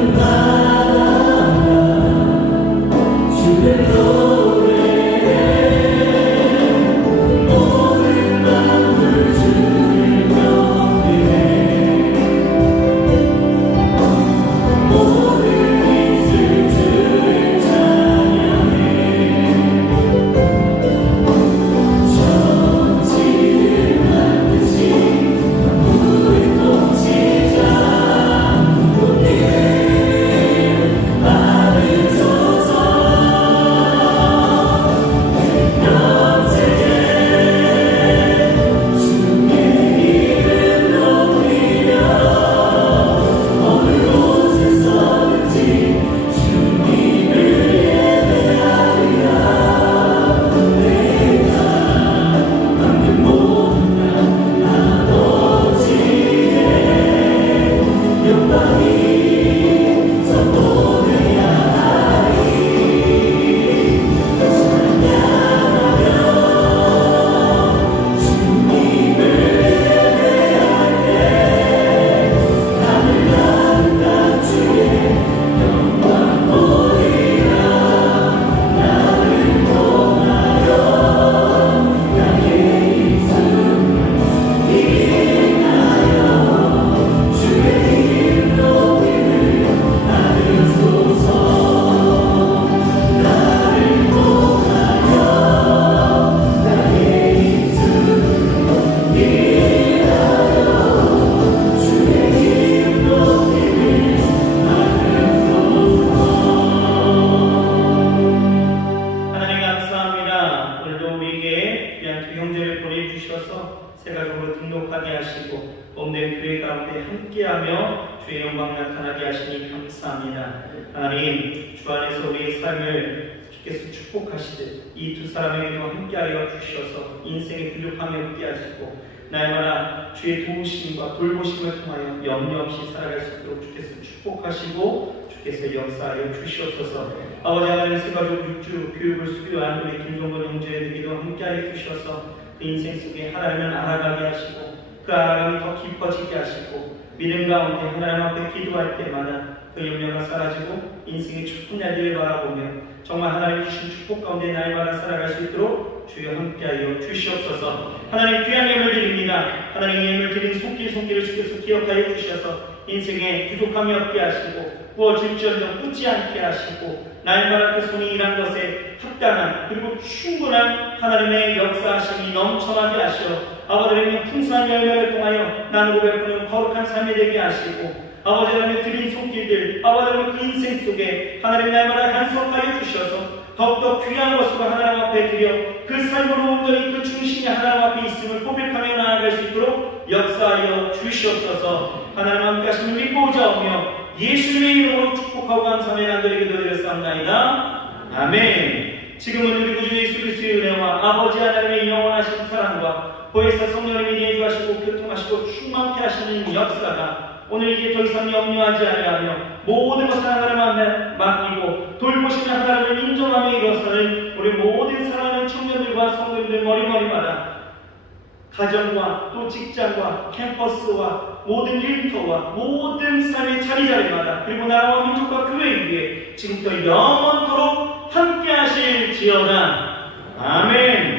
내 주의 영광 나타나게 하시니 감사합니다. 하나님, 주 안에서 우리의 삶을 주께서 축복하시듯 이 두 사람에게도 함께하여 주셔서 인생의 부족함이 없게 하시고 날마다 주의 도우심과 돌보심을 통하여 염려 없이 살아갈 수 있도록 주께서 축복하시고 주께서 역사하여 주시옵소서. 아버지 하나님, 세가족 육주 교육을 수료한 우리 김종건 형제에게도 함께하여 주셔서 그 인생 속에 하나님을 알아가게 하시고 그 알아감이 더 깊어지게 하시고 믿음 가운데 하나님 앞에 기도할 때마다 그 염려가 사라지고 인생의 축복한 날들을 바라보며 정말 하나님 주신 축복 가운데 날마다 살아갈 수 있도록 주여 함께하여 주시옵소서. 하나님, 귀한 예물 드립니다. 하나님, 예물 드린 손길을 주께서 기억하여 주셔서 인생에 부족함이 없게 하시고 부어질지언정 굳지 않게 하시고 날마다 그 손이 일한 것에 합당한 그리고 충분한 하나님의 역사하심이 넘쳐나게 하시어 아버지의 풍성한 열매를 통하여 나누고 베푸는 거룩한 삶이 되게 하시고 아버지 하나님의 드린 손길들 아버지 하나님 그 인생 속에 하나님 날마다 간섭하여 주셔서 더욱더 귀한 것으로 하나님 앞에 드려 그 삶으로 온전히 그 중심이 하나님 앞에 있음을 고백하며 나아갈 수 있도록 역사하여 주시옵소서. 하나님 함께 하시는 믿고 오자오며 예수님의 이름으로 축복하고 감사하며 남들에게 드렸사옵나이다. 아멘. 지금은 우리 구주 예수 그리스도의 은혜와 아버지 하나님의 영원하신 사랑과 보혜사 성령님이 내주하시고 교통하시고 충만케 하시는 역사가 오늘 이제 더 이상 염려하지 아니하며 모든 것을 하나님 앞에 맡기고 돌보시는 하나님을 인정하며 일어서는 우리 모든 사랑하는 청년들과 성도님들 머리머리마다 가정과 또 직장과 캠퍼스와 모든 일터와 모든 삶의 자리자리마다 그리고 나라와 민족과 교회 위에 지금부터 영원토록 함께 하실지어다. 아멘.